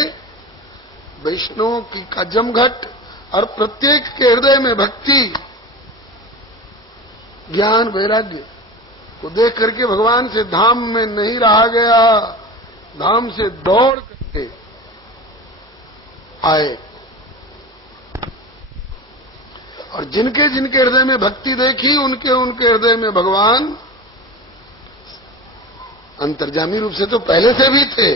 वैष्णवों की का जमघट और प्रत्येक के हृदय में भक्ति ज्ञान वैराग्य को देख करके भगवान से धाम में नहीं रहा गया, धाम से दौड़ करके आए। और जिनके जिनके हृदय में भक्ति देखी, उनके उनके हृदय में भगवान अंतर्जामी रूप से तो पहले से भी थे,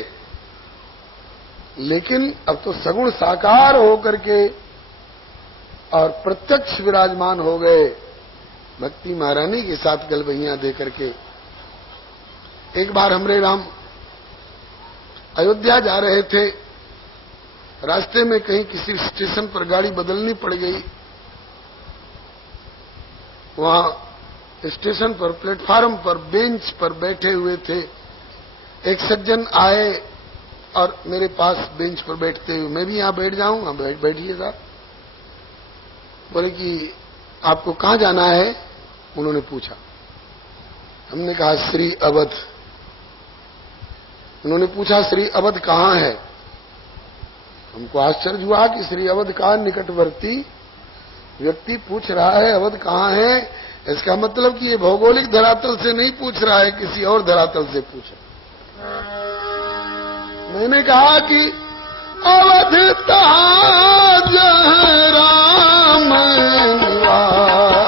लेकिन अब तो सगुण साकार होकर के और प्रत्यक्ष विराजमान हो गए भक्ति महारानी के साथ गलबैया दे करके। एक बार हमरे राम अयोध्या जा रहे थे, रास्ते में कहीं किसी स्टेशन पर गाड़ी बदलनी पड़ गई। वहां स्टेशन पर प्लेटफार्म पर बेंच पर बैठे हुए थे, एक सज्जन आए और मेरे पास बेंच पर बैठते हुए, मैं भी यहां बैठ जाऊंगा, बैठिए साहब। बोले कि आपको कहां जाना है, उन्होंने पूछा। हमने कहा श्री अवध। उन्होंने पूछा श्री अवध कहां है। हमको आश्चर्य हुआ कि श्री अवध का निकटवर्ती व्यक्ति पूछ रहा है अवध कहां है। इसका मतलब कि ये भौगोलिक धरातल से नहीं पूछ रहा है, किसी और धरातल से पूछ रहा। मैंने कहा कि अवध ताज राम निवासु।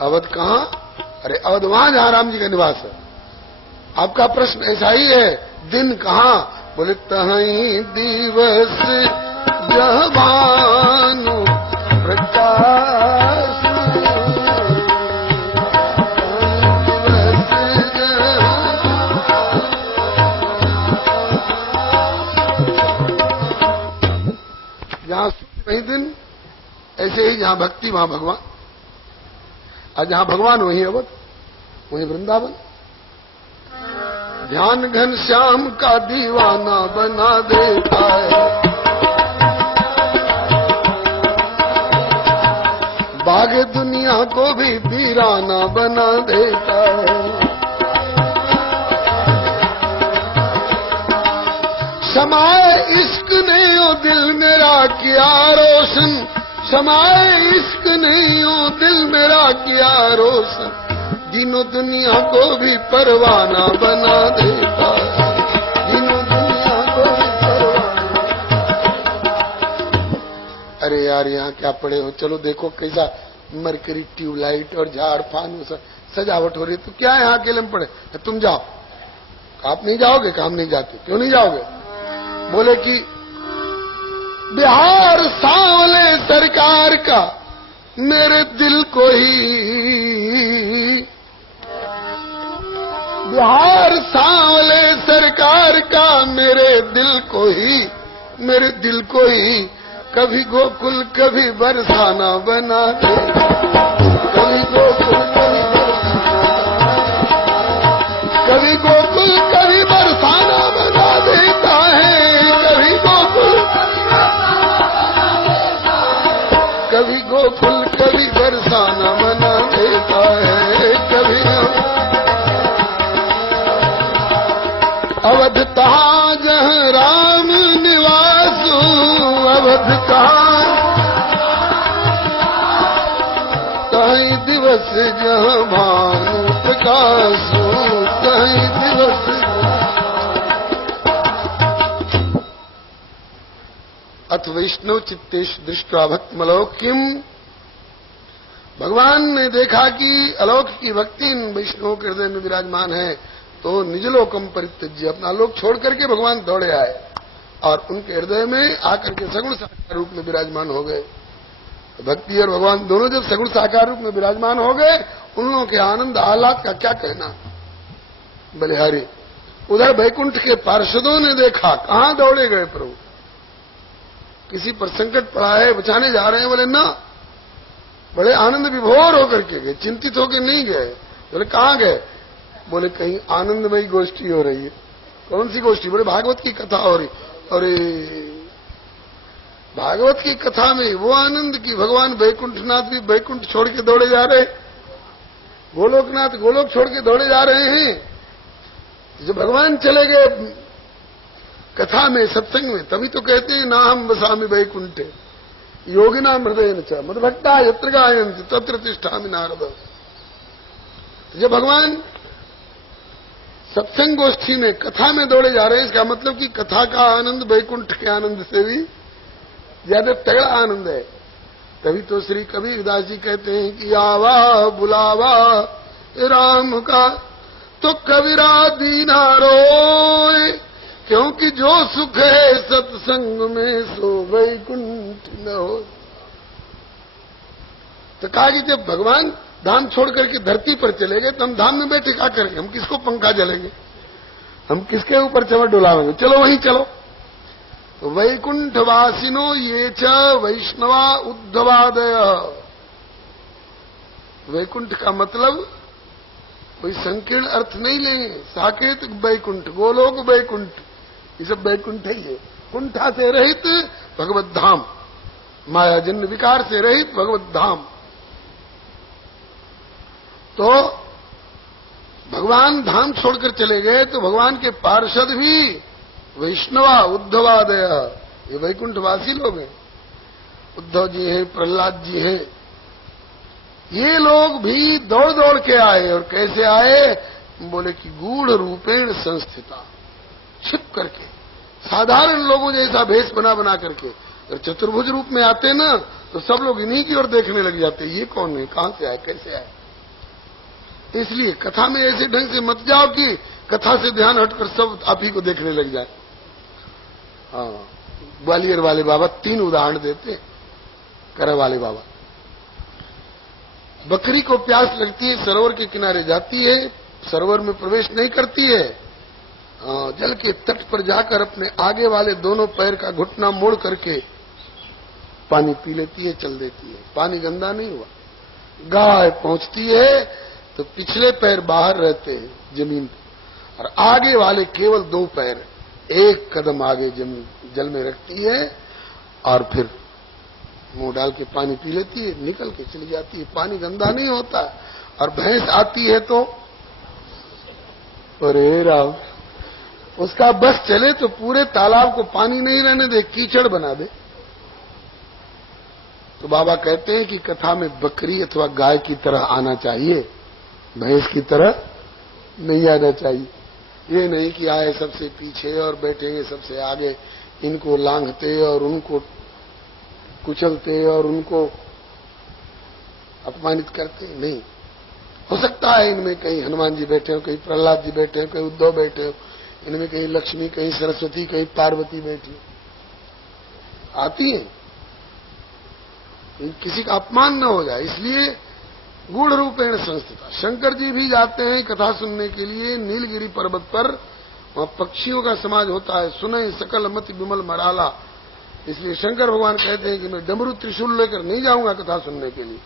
अवध कहां? अरे अवध वहां जहां राम जी का निवास है। आपका प्रश्न ऐसा ही है, दिन कहां? बोले तहीं दिवस जहानु प्रकाश। जहां वही दिन, ऐसे ही जहां भक्ति वहां भगवान, और जहां भगवान वहीं अवध, वहीं वृंदावन। ध्यान घन श्याम का दीवाना बना देता है, बाग दुनिया को भी वीराना बना देता है। शमाए इश्क ने ओ दिल मेरा किया रोशन, शमाए इश्क ने ओ दिल मेरा किया रोशन, दिनों दुनिया को भी परवाना बना देता है, दिनों दुनिया को भी परवाना। अरे यार यहाँ क्या पड़े हो, चलो देखो कैसा मरकरी ट्यूबलाइट और झाड़ फान सजावट हो रही, तो क्या यहाँ अकेले में पड़े, तुम जाओ। आप नहीं जाओगे? काम नहीं जाते, क्यों नहीं जाओगे? बोले कि बिहार सांवले सरकार का मेरे दिल को ही, बिहार सांवले सरकार का मेरे दिल को ही, मेरे दिल को ही कभी गोकुल कभी बरसाना बना दे, कभी गोकुल कभी गोकुल कभी बरसाना बना देता है, कभी गोकुल कभी गोकुल कभी बरसाना बना देता है, कभी अवध तहां जहां राम निवासु, अवध तहां कहीं दिवस जहां भानु प्रकाशु, कहीं दिवस। अथ वैष्णव चित्तेश दृष्ट्वा भक्तिमलौक्यम। भगवान ने देखा कि अलौकिक की भक्ति इन वैष्णवों के हृदय में विराजमान है, तो निजलोकम परित्यज्य, अपना लोक छोड़ करके भगवान दौड़े आए और उनके हृदय में आकर के सगुण साकार रूप में विराजमान हो गए। भक्ति और भगवान दोनों जब सगुण साकार रूप में विराजमान हो गए, उन लोगों के आनंद आह्लाद का क्या कहना। बलिहारी उधर बैकुंठ के पार्षदों ने देखा, कहां दौड़े गए प्रभु, किसी पर संकट पड़ा है, बचाने जा रहे हैं। बोले ना, बड़े आनंद विभोर होकर के गए, चिंतित होकर नहीं गए। बोले कहां गए? बोले कहीं आनंदमयी गोष्ठी हो रही है। कौन सी गोष्ठी? बोले भागवत की कथा हो रही। अरे भागवत की कथा में वो आनंद की भगवान वैकुंठनाथ भी वैकुंठ छोड़ के दौड़े जा रहे, गोलोकनाथ गोलोक छोड़ के दौड़े जा रहे हैं। जब भगवान चले गए कथा में, सत्संग में, तभी तो कहते हैं ना हम बसामि वैकुंठे योगिना हृदय न च मद्भक्ता यत्र गायन्ति तत्र तिष्ठामि नारद। जब भगवान सत्संग गोष्ठी में कथा में दौड़े जा रहे हैं, इसका मतलब कि कथा का आनंद वैकुंठ के आनंद से भी ज्यादा तगड़ा आनंद है। तभी तो श्री कबीरदास जी कहते हैं कि आवा बुलावा राम का तो कबीरा दीना रोए, क्योंकि जो सुख है सत्संग में सो वैकुंठ न हो। तो कहा कि जब भगवान धाम छोड़ करके धरती पर चले गए तो हम धाम में बैठे क्या करेंगे? हम किसको पंखा जलेंगे? हम किसके ऊपर चमड़ डुलावेंगे? चलो वहीं चलो। तो वैकुंठ वासिनो ये च वैष्णवा उद्धवादय। वैकुंठ का मतलब कोई संकीर्ण अर्थ नहीं लेंगे। साकेत वैकुंठ, गोलोक वैकुंठ, ये सब वैकुंठ ही है। कुंठा से रहित भगवत धाम, मायाजन्य विकार से रहित भगवत धाम। तो भगवान धाम छोड़कर चले गए तो भगवान के पार्षद भी वैष्णवा उद्धवादय, ये वैकुंठवासी लोग हैं। उद्धव जी हैं, प्रहलाद जी हैं, ये लोग भी दौड़ दौड़ के आए। और कैसे आए? बोले कि गूढ़ रूपेण संस्थिता, छिप करके, साधारण लोगों जैसा भेष बना बना करके। और चतुर्भुज रूप में आते ना तो सब लोग इन्हीं की ओर देखने लग जाते, ये कौन है, कहां से आए, कैसे आए। इसलिए कथा में ऐसे ढंग से मत जाओ कि कथा से ध्यान हटकर सब आप ही को देखने लग जाए। हाँ, ग्वालियर वाले बाबा 3 उदाहरण देते। करा वाले बाबा, बकरी को प्यास लगती है, सरोवर के किनारे जाती है, सरोवर में प्रवेश नहीं करती है, जल के तट पर जाकर अपने आगे वाले दोनों पैर का घुटना मोड़ करके पानी पी लेती है, चल देती है। पानी गंदा नहीं हुआ। गाय पहुंचती है तो पिछले पैर बाहर रहते हैं जमीन पर, और आगे वाले केवल 2 पैर 1 कदम आगे जमीन जल में रखती है और फिर मुंह डाल के पानी पी लेती है, निकल के चली जाती है। पानी गंदा नहीं होता। और भैंस आती है तो अरे राम, उसका बस चले तो पूरे तालाब को पानी नहीं रहने दे, कीचड़ बना दे। तो बाबा कहते हैं कि कथा में बकरी अथवा गाय की तरह आना चाहिए, भैंस की तरह नहीं आना चाहिए। ये नहीं कि आए सबसे पीछे और बैठेंगे सबसे आगे, इनको लांघते और उनको कुचलते और उनको अपमानित करते। नहीं हो सकता है इनमें कहीं हनुमान जी बैठे हो, कहीं प्रहलाद जी बैठे हो, कहीं उद्धव बैठे हो, इनमें कहीं लक्ष्मी, कहीं सरस्वती, कहीं पार्वती बैठी आती है, किसी का अपमान न हो जाए, इसलिए गूढ़ रूपेण संस्थिता। शंकर जी भी जाते हैं कथा सुनने के लिए नीलगिरी पर्वत पर, वहां पक्षियों का समाज होता है। सुने सकल मति विमल मराला, इसलिए शंकर भगवान कहते हैं कि मैं डमरू त्रिशूल लेकर नहीं जाऊंगा कथा सुनने के लिए।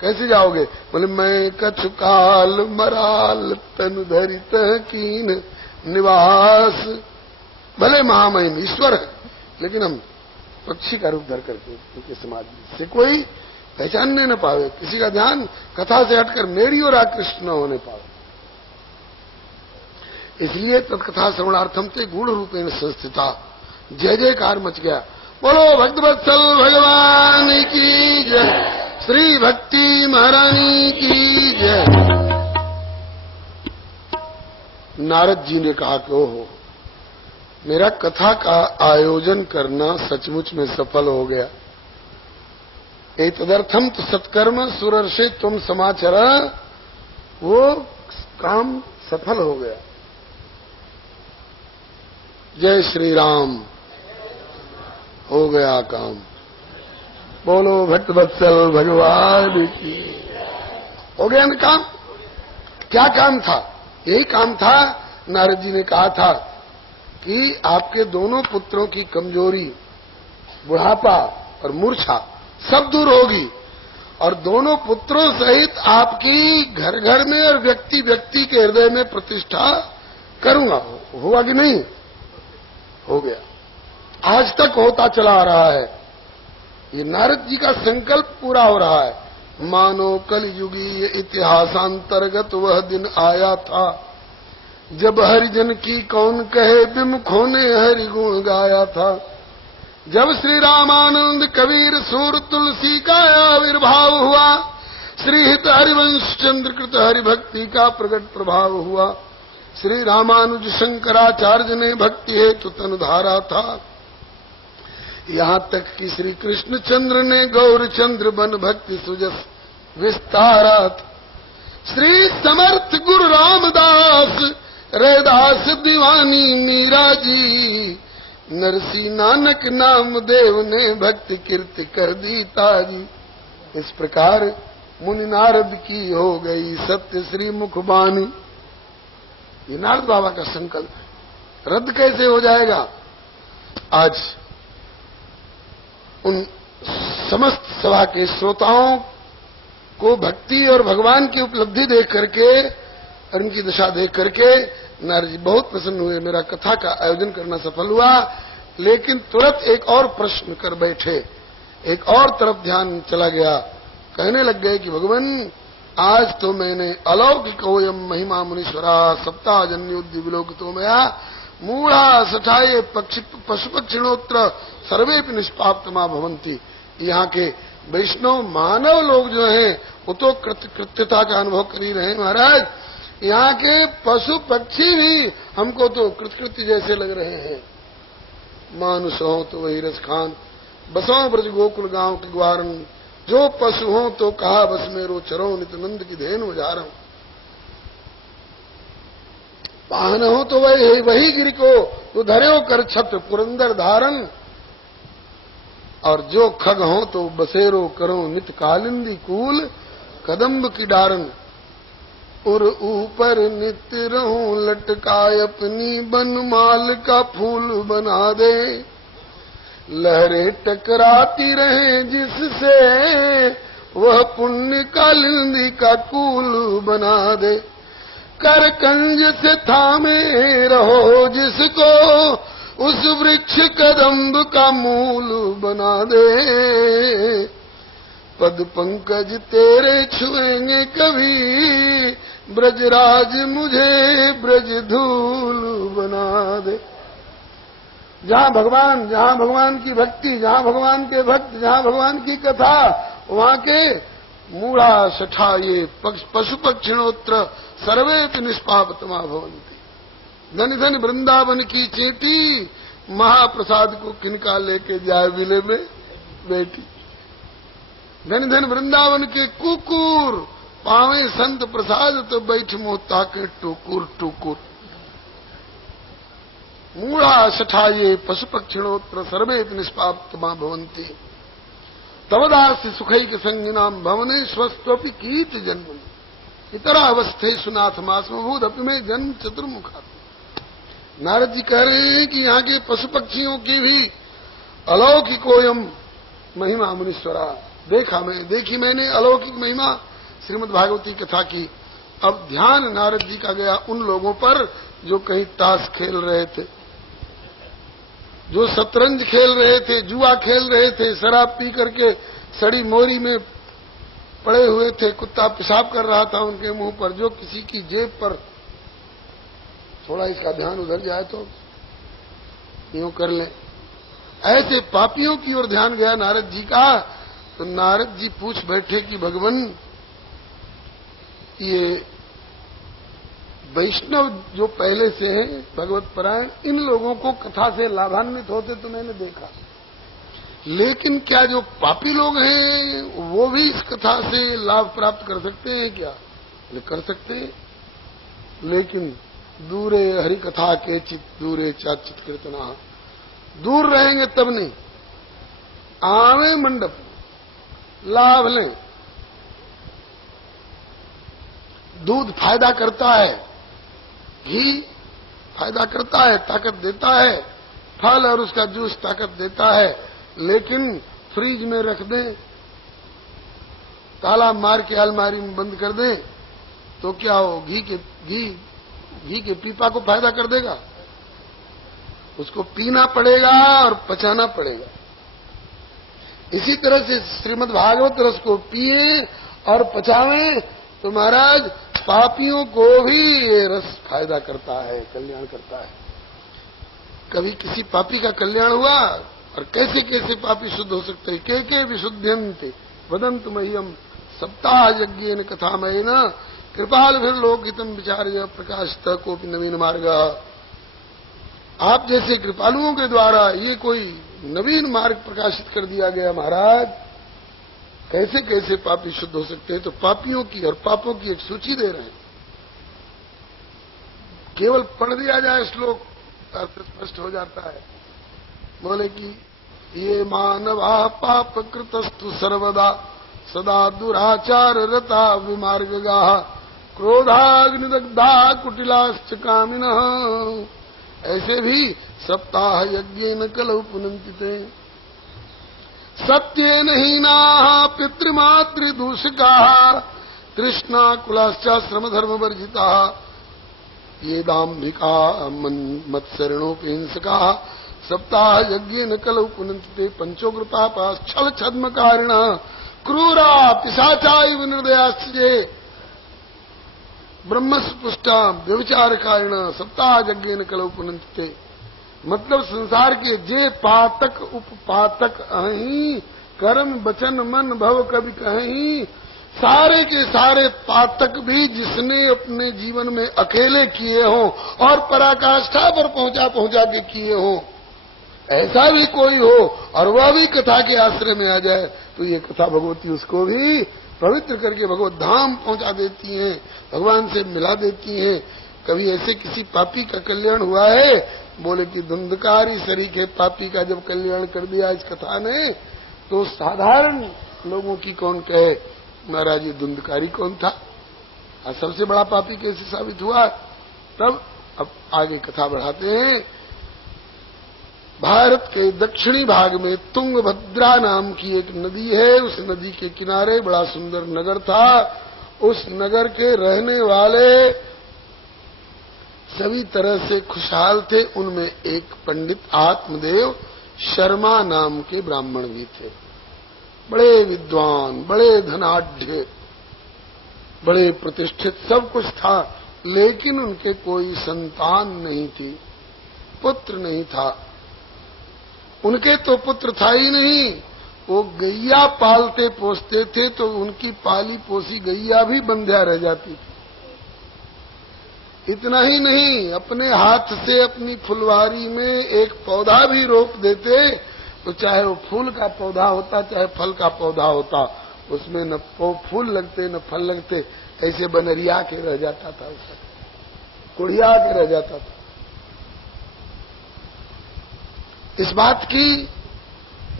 कैसे जाओगे? बोले मैं कछु काल मराल तनु धरित कीन निवास। भले महामहिम ईश्वर है, लेकिन हम पक्षी का रूप धर करके उनके समाज में से कोई पहचानने न पावे, किसी का ध्यान कथा से हटकर मेरी और आकृष्ट न होने पावे। इसलिए तत्कथा श्रवणार्थम से गूढ़ रूपेण संस्थिता। जय जयकार मच गया। बोलो भक्तवत्सल भगवान की जय, श्री भक्ति महारानी की जय। नारद जी ने कहा कि ओहो, मेरा कथा का आयोजन करना सचमुच में सफल हो गया। एतदर्थम तो सत्कर्म सुरर्षे तुम समाचार, वो काम सफल हो गया। जय श्री राम, हो गया काम। बोलो भक्तवत्सल भगवान की। हो गया ना काम। क्या काम था? यही काम था। नारद जी ने कहा था कि आपके दोनों पुत्रों की कमजोरी, बुढ़ापा और मूर्छा सब दूर होगी, और दोनों पुत्रों सहित आपकी घर घर में और व्यक्ति व्यक्ति के हृदय में प्रतिष्ठा करूंगा। हुआ कि नहीं? हो गया। आज तक होता चला आ रहा है। ये नारद जी का संकल्प पूरा हो रहा है। मानो कल युगी इतिहासांतर्गत वह दिन आया था, जब हरिजन की कौन कहे विमुखों ने हरि गुण गाया था। जब श्री रामानंद कबीर सूर तुलसी का आविर्भाव हुआ, श्रीहित हरिवंश चंद्र कृत हरिभक्ति का प्रकट प्रभाव हुआ। श्री रामानुज शंकराचार्य ने भक्ति हेतु तन धारा था। यहाँ तक कि श्री कृष्ण चंद्र ने गौरचंद्र बन भक्ति सुजस विस्तारा था। श्री समर्थ गुरु रामदास रैदास दीवानी मीरा जी, नरसी नानक नाम देव ने भक्ति कीर्ति कर दी ताजी। इस प्रकार मुनि नारद की हो गई सत्य श्री मुखबानी। ये नारद बाबा का संकल्प है। रद्द कैसे हो जाएगा? आज उन समस्त सभा के श्रोताओं को भक्ति और भगवान की उपलब्धि देख करके और उनकी दशा देख करके नारद जी बहुत प्रसन्न हुए। मेरा कथा का आयोजन करना सफल हुआ। लेकिन तुरंत एक और प्रश्न कर बैठे, एक और तरफ ध्यान चला गया। कहने लग गए कि भगवान, आज तो मैंने अलौकिकोयम महिमा मुनीश्वरा सप्ताहजन्योद्य विलोकितो मया मूढ़ा सठाये पशु पक्षिणोत्र सर्वेपि निष्पाप्तमा भवंती। यहाँ के वैष्णव मानव लोग जो हैं वो तो कृत्यता का अनुभव कर ही रहे हैं महाराज। यहाँ के पशु पक्षी भी हमको तो कृतकृत्य जैसे लग रहे हैं। मानुष हो तो वही रस खान, बसों ब्रज गोकुल गांव की ग्वारन, जो पशु हो तो कहा बस मेरो चरो नित नंद की धेनु उजारम। वाहन हो तो वही गिर को तो धर्यो कर छत्र पुरंदर धारण, और जो खग हो तो बसेरो करो नित कालिंदी कूल कदम्ब की डारन। उर ऊपर नित्य रहूं लटकाए अपनी बनमाल का फूल बना दे, लहरें टकराती रहे जिससे वह पुण्य कालिंदी का कूल बना दे। कर कंज से थामे रहो जिसको उस वृक्ष कदम्ब का मूल बना दे। पद पंकज तेरे छुएंगे कभी, ब्रजराज मुझे ब्रज धूल बना दे। जहाँ भगवान की भक्ति, जहाँ भगवान के भक्त, जहाँ भगवान की कथा, वहाँ के मूढ़ा सठा ये पशु पक्षिणोत्र सर्वेपि निष्पापतमा भवंती। धन धन वृंदावन की चेटी, महाप्रसाद को किनका लेके जाए विले में बेटी। धन धन वृंदावन के कुकुर, पावे संत प्रसाद तो बैठ मुँह ताके टुकुर टुकुर। मूढ़ा सठा ये पशु पक्षिणोत्र सर्वेपि निष्पाप्तमा भवंती। तवदास्य सुखैक संगिनाम भवने स्वस्त्वपि कीट जन्म इतरा अवस्थे सुनाथ मास्मभूत अपि में जन्म चतुर्मुखा। नारद जी कह रहे हैं कि यहाँ के पशु पक्षियों की भी अलौकिकोयम महिमा मुनीश्वरा। देखी मैंने अलौकिक महिमा श्रीमद् भागवती कथा की। अब ध्यान नारद जी का गया उन लोगों पर जो कहीं ताश खेल रहे थे, जो शतरंज खेल रहे थे, जुआ खेल रहे थे, शराब पी करके सड़ी मोरी में पड़े हुए थे, कुत्ता पेशाब कर रहा था उनके मुंह पर, जो किसी की जेब पर थोड़ा इसका ध्यान उधर जाए तो यूं कर ले। ऐसे पापियों की ओर ध्यान गया नारद जी का। तो नारद जी पूछ बैठे कि भगवान, ये वैष्णव जो पहले से हैं भगवत परायण, इन लोगों को कथा से लाभान्वित होते तो मैंने देखा, लेकिन क्या जो पापी लोग हैं वो भी इस कथा से लाभ प्राप्त कर सकते हैं क्या? कर सकते हैं, लेकिन दूरे हरि कथा के चित दूरे चाचित कीर्तना, दूर रहेंगे तब नहीं। आवे मंडप लाभ लें। दूध फायदा करता है, घी फायदा करता है, ताकत देता है, फल और उसका जूस ताकत देता है, लेकिन फ्रिज में रख दें, ताला मार के अलमारी में बंद कर दें तो क्या हो? घी के पीपा को फायदा कर देगा? उसको पीना पड़ेगा और पचाना पड़ेगा। इसी तरह से श्रीमद् भागवत रस को पिए और पचावें तो महाराज पापियों को भी ये रस फायदा करता है, कल्याण करता है। कभी किसी पापी का कल्याण हुआ? और कैसे कैसे पापी शुद्ध हो सकते हैं? के विशुद्ध्यन्ते वदंतु मह्यम सप्ताह यज्ञेन कथामयेन कृपालुभिर्लोकितम विचार्य प्रकाशित कोपि नवीन मार्ग। आप जैसे कृपालुओं के द्वारा ये कोई नवीन मार्ग प्रकाशित कर दिया गया महाराज। कैसे कैसे पापी शुद्ध हो सकते हैं? तो पापियों की और पापों की एक सूची दे रहे हैं। केवल पढ़ दिया जाए श्लोक अर्थ स्पष्ट हो जाता है। बोले कि ये मानवा पाप कृतस्तु सर्वदा सदा दुराचार रता विमार्गगा क्रोधाग्निदग्धा कुटिलाश्च कामिनः ऐसे भी सप्ताह यज्ञेन कलौ पुनन्तिते सत्येन हीनाः पितृमातृदूषकाः तृष्णा कुलाश्च श्रमधर्मवर्जिताः ये दाम्भिका मत्सरणोपहिंसकाः सप्ताह यज्ञेन कलौ पुनन्तिते पंचोग्रपापाः छल छद्मकारिणः क्रूरा पिशाचा इव निर्दयाश्च ये ब्रह्मस्पुष्टा व्यभिचारकारिणः सप्ताह यज्ञेन कलौ पुनन्तिते। मतलब संसार के जे पातक उपपातक अहीं कर्म वचन मन भव कभी कहीं सारे के सारे पातक भी जिसने अपने जीवन में अकेले किए हों और पराकाष्ठा पर पहुंचा के किए हों, ऐसा भी कोई हो और वह भी कथा के आश्रय में आ जाए तो ये कथा भगवती उसको भी पवित्र करके भगवत धाम पहुंचा देती हैं, भगवान से मिला देती हैं। कभी ऐसे किसी पापी का कल्याण हुआ है? बोले कि धुंधकारी शरीके पापी का जब कल्याण कर दिया इस कथा ने तो साधारण लोगों की कौन कहे महाराज ये धुंधकारी कौन था, सबसे बड़ा पापी कैसे साबित हुआ। तब अब आगे कथा बढ़ाते हैं। भारत के दक्षिणी भाग में तुंगभद्रा नाम की एक नदी है, उस नदी के किनारे बड़ा सुंदर नगर था। उस नगर के रहने वाले सभी तरह से खुशहाल थे। उनमें एक पंडित आत्मदेव शर्मा नाम के ब्राह्मण भी थे, बड़े विद्वान, बड़े धनाढ्य, बड़े प्रतिष्ठित, सब कुछ था, लेकिन उनके कोई संतान नहीं थी, पुत्र नहीं था। उनके तो पुत्र था ही नहीं, वो गैया पालते पोसते थे तो उनकी पाली पोसी गैया भी बंध्या रह जाती थी। इतना ही नहीं, अपने हाथ से अपनी फुलवारी में एक पौधा भी रोप देते तो चाहे वो फूल का पौधा होता चाहे फल का पौधा होता, उसमें न फूल लगते न फल लगते, ऐसे बनरिया के रह जाता था, उसका कुड़िया के रह जाता था। इस बात की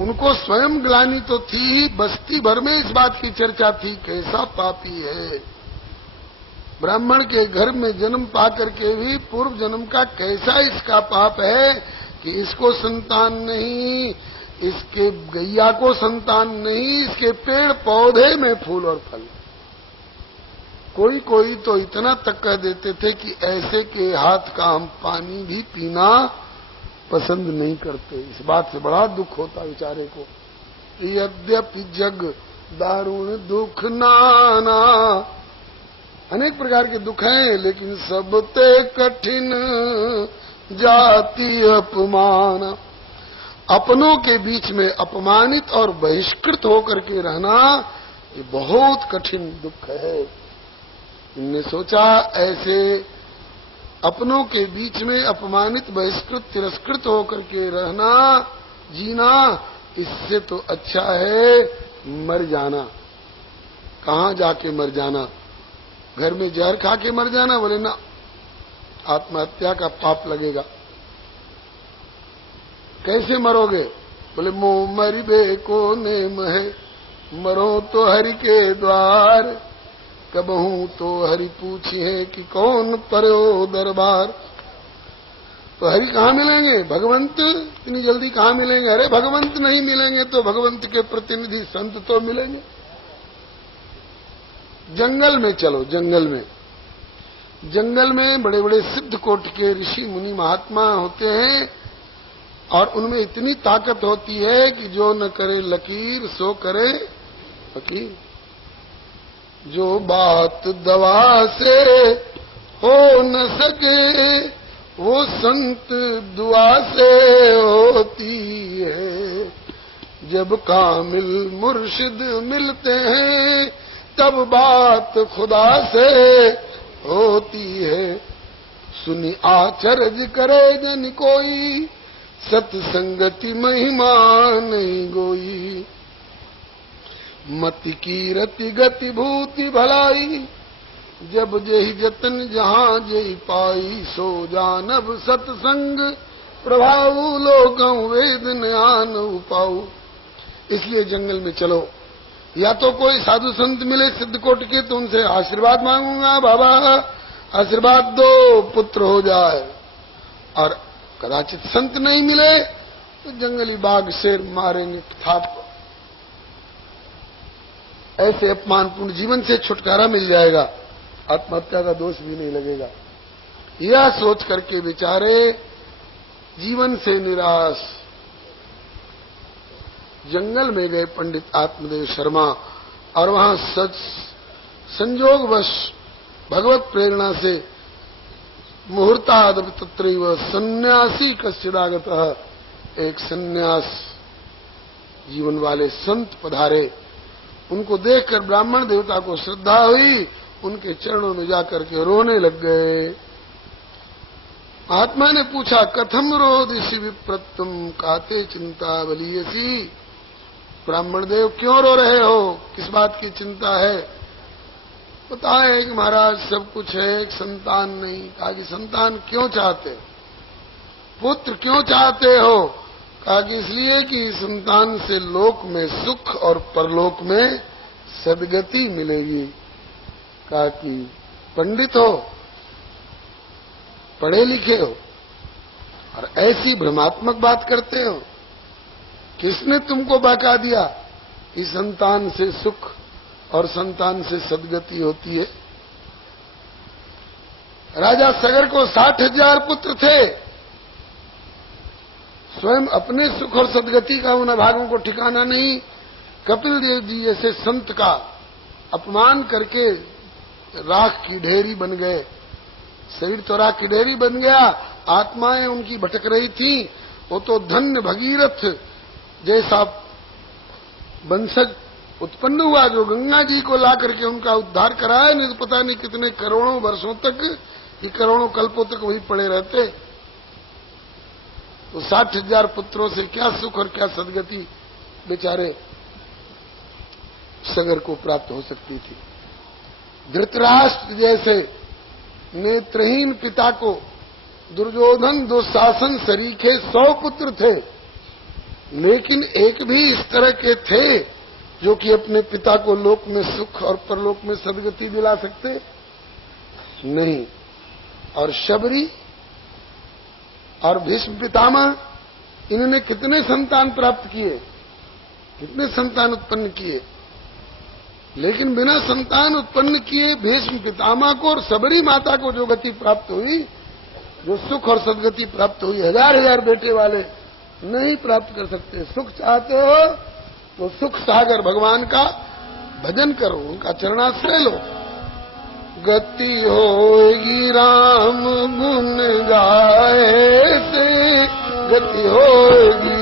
उनको स्वयं ग्लानि तो थी ही, बस्ती भर में इस बात की चर्चा थी कैसा पापी है, ब्राह्मण के घर में जन्म पाकर के भी पूर्व जन्म का कैसा इसका पाप है कि इसको संतान नहीं, इसके गैया को संतान नहीं, इसके पेड़ पौधे में फूल और फल। कोई कोई तो इतना तक कह देते थे कि ऐसे के हाथ का हम पानी भी पीना पसंद नहीं करते। इस बात से बड़ा दुख होता बेचारे को। यद्यपि जग दारुण दुख नाना, अनेक प्रकार के दुख हैं, लेकिन सबते कठिन जाति अपमान। अपनों के बीच में अपमानित और बहिष्कृत होकर के रहना ये बहुत कठिन दुख है। इनने सोचा ऐसे अपनों के बीच में अपमानित बहिष्कृत तिरस्कृत होकर के रहना जीना, इससे तो अच्छा है मर जाना। कहाँ जाके मर जाना? घर में जहर खा के मर जाना? बोले ना, आत्महत्या का पाप लगेगा। कैसे मरोगे? बोले मोह मरिबे को नेम है, मरो तो हरि के द्वार, कबहू तो हरि पूछिए कि कौन पर्यो दरबार। तो हरि कहाँ मिलेंगे? भगवंत इतनी जल्दी कहाँ मिलेंगे? अरे भगवंत नहीं मिलेंगे तो भगवंत के प्रतिनिधि संत तो मिलेंगे। जंगल में चलो, जंगल में बड़े बड़े सिद्ध कोटि के ऋषि मुनि महात्मा होते हैं और उनमें इतनी ताकत होती है कि जो न करे लकीर सो करे फकीर। जो बात दवा से हो न सके वो संत दुआ से होती है। जब कामिल मुर्शिद मिलते हैं तब बात खुदा से होती है। सुनी आचरज करे जन कोई, सत्संगति महिमा नहीं गोई। मति की रति गति भूति भलाई, जब जेहि जतन जहां जेहि पाई, सो जानब सत्संग प्रभाऊ, लोकं वेद ज्ञान उपाऊ। इसलिए जंगल में चलो, या तो कोई साधु संत मिले सिद्ध कोट के तो उनसे आशीर्वाद मांगूंगा, बाबा आशीर्वाद दो पुत्र हो जाए, और कदाचित संत नहीं मिले तो जंगली बाघ शेर मारेंगे थाप। ऐसे अपमानपूर्ण जीवन से छुटकारा मिल जाएगा, आत्महत्या का दोष भी नहीं लगेगा। यह सोच करके बेचारे जीवन से निराश जंगल में गए पंडित आत्मदेव शर्मा, और वहां सच संयोगवश भगवत प्रेरणा से मुहूर्ताद तत्रैव सन्यासी कश्चिदागतः, एक सन्यास जीवन वाले संत पधारे। उनको देखकर ब्राह्मण देवता को श्रद्धा हुई, उनके चरणों में जाकर के रोने लग गए। महात्मा ने पूछा, कथम रोदिषि विप्रत्तम काते चिंता बलीयसी। ब्राह्मण देव क्यों रो रहे हो, किस बात की चिंता है? बताए कि महाराज सब कुछ है, एक संतान नहीं। कहा कि संतान क्यों चाहते हो, पुत्र क्यों चाहते हो? कहा कि इसलिए कि संतान से लोक में सुख और परलोक में सद्गति मिलेगी। कहा कि पंडित हो, पढ़े लिखे हो, और ऐसी भ्रमात्मक बात करते हो, किसने तुमको बहका दिया कि संतान से सुख और संतान से सद्गति होती है? राजा सगर को 60,000 पुत्र थे, स्वयं अपने सुख और सद्गति का उन भागों को ठिकाना नहीं। कपिल देव जी जैसे संत का अपमान करके राख की ढेरी बन गए। शरीर तो राख की ढेरी बन गया, आत्माएं उनकी भटक रही थी। वो तो धन्य भगीरथ जैसा वंशज उत्पन्न हुआ, जो गंगा जी को ला करके उनका उद्धार कराया। नहीं तो पता नहीं कितने करोड़ों वर्षों तक, कि करोड़ों कल्पों तक वही पड़े रहते। तो 60,000 पुत्रों से क्या सुख और क्या सद्गति बेचारे सगर को प्राप्त हो सकती थी। धृतराष्ट्र जैसे नेत्रहीन पिता को दुर्योधन दुशासन सरीखे 100 पुत्र थे, लेकिन एक भी इस तरह के थे जो कि अपने पिता को लोक में सुख और परलोक में सद्गति दिला सकते नहीं। और शबरी और भीष्म पितामह, इन्होंने कितने संतान प्राप्त किए, कितने संतान उत्पन्न किए, लेकिन बिना संतान उत्पन्न किए भीष्म पितामह को और शबरी माता को जो गति प्राप्त हुई, जो सुख और सद्गति प्राप्त हुई, 1000-1000 बेटे वाले नहीं प्राप्त कर सकते। सुख चाहते हो तो सुख सागर भगवान का भजन करो, उनका चरणाश्रय लो। गति होगी राम गुण गाए से, गति होगी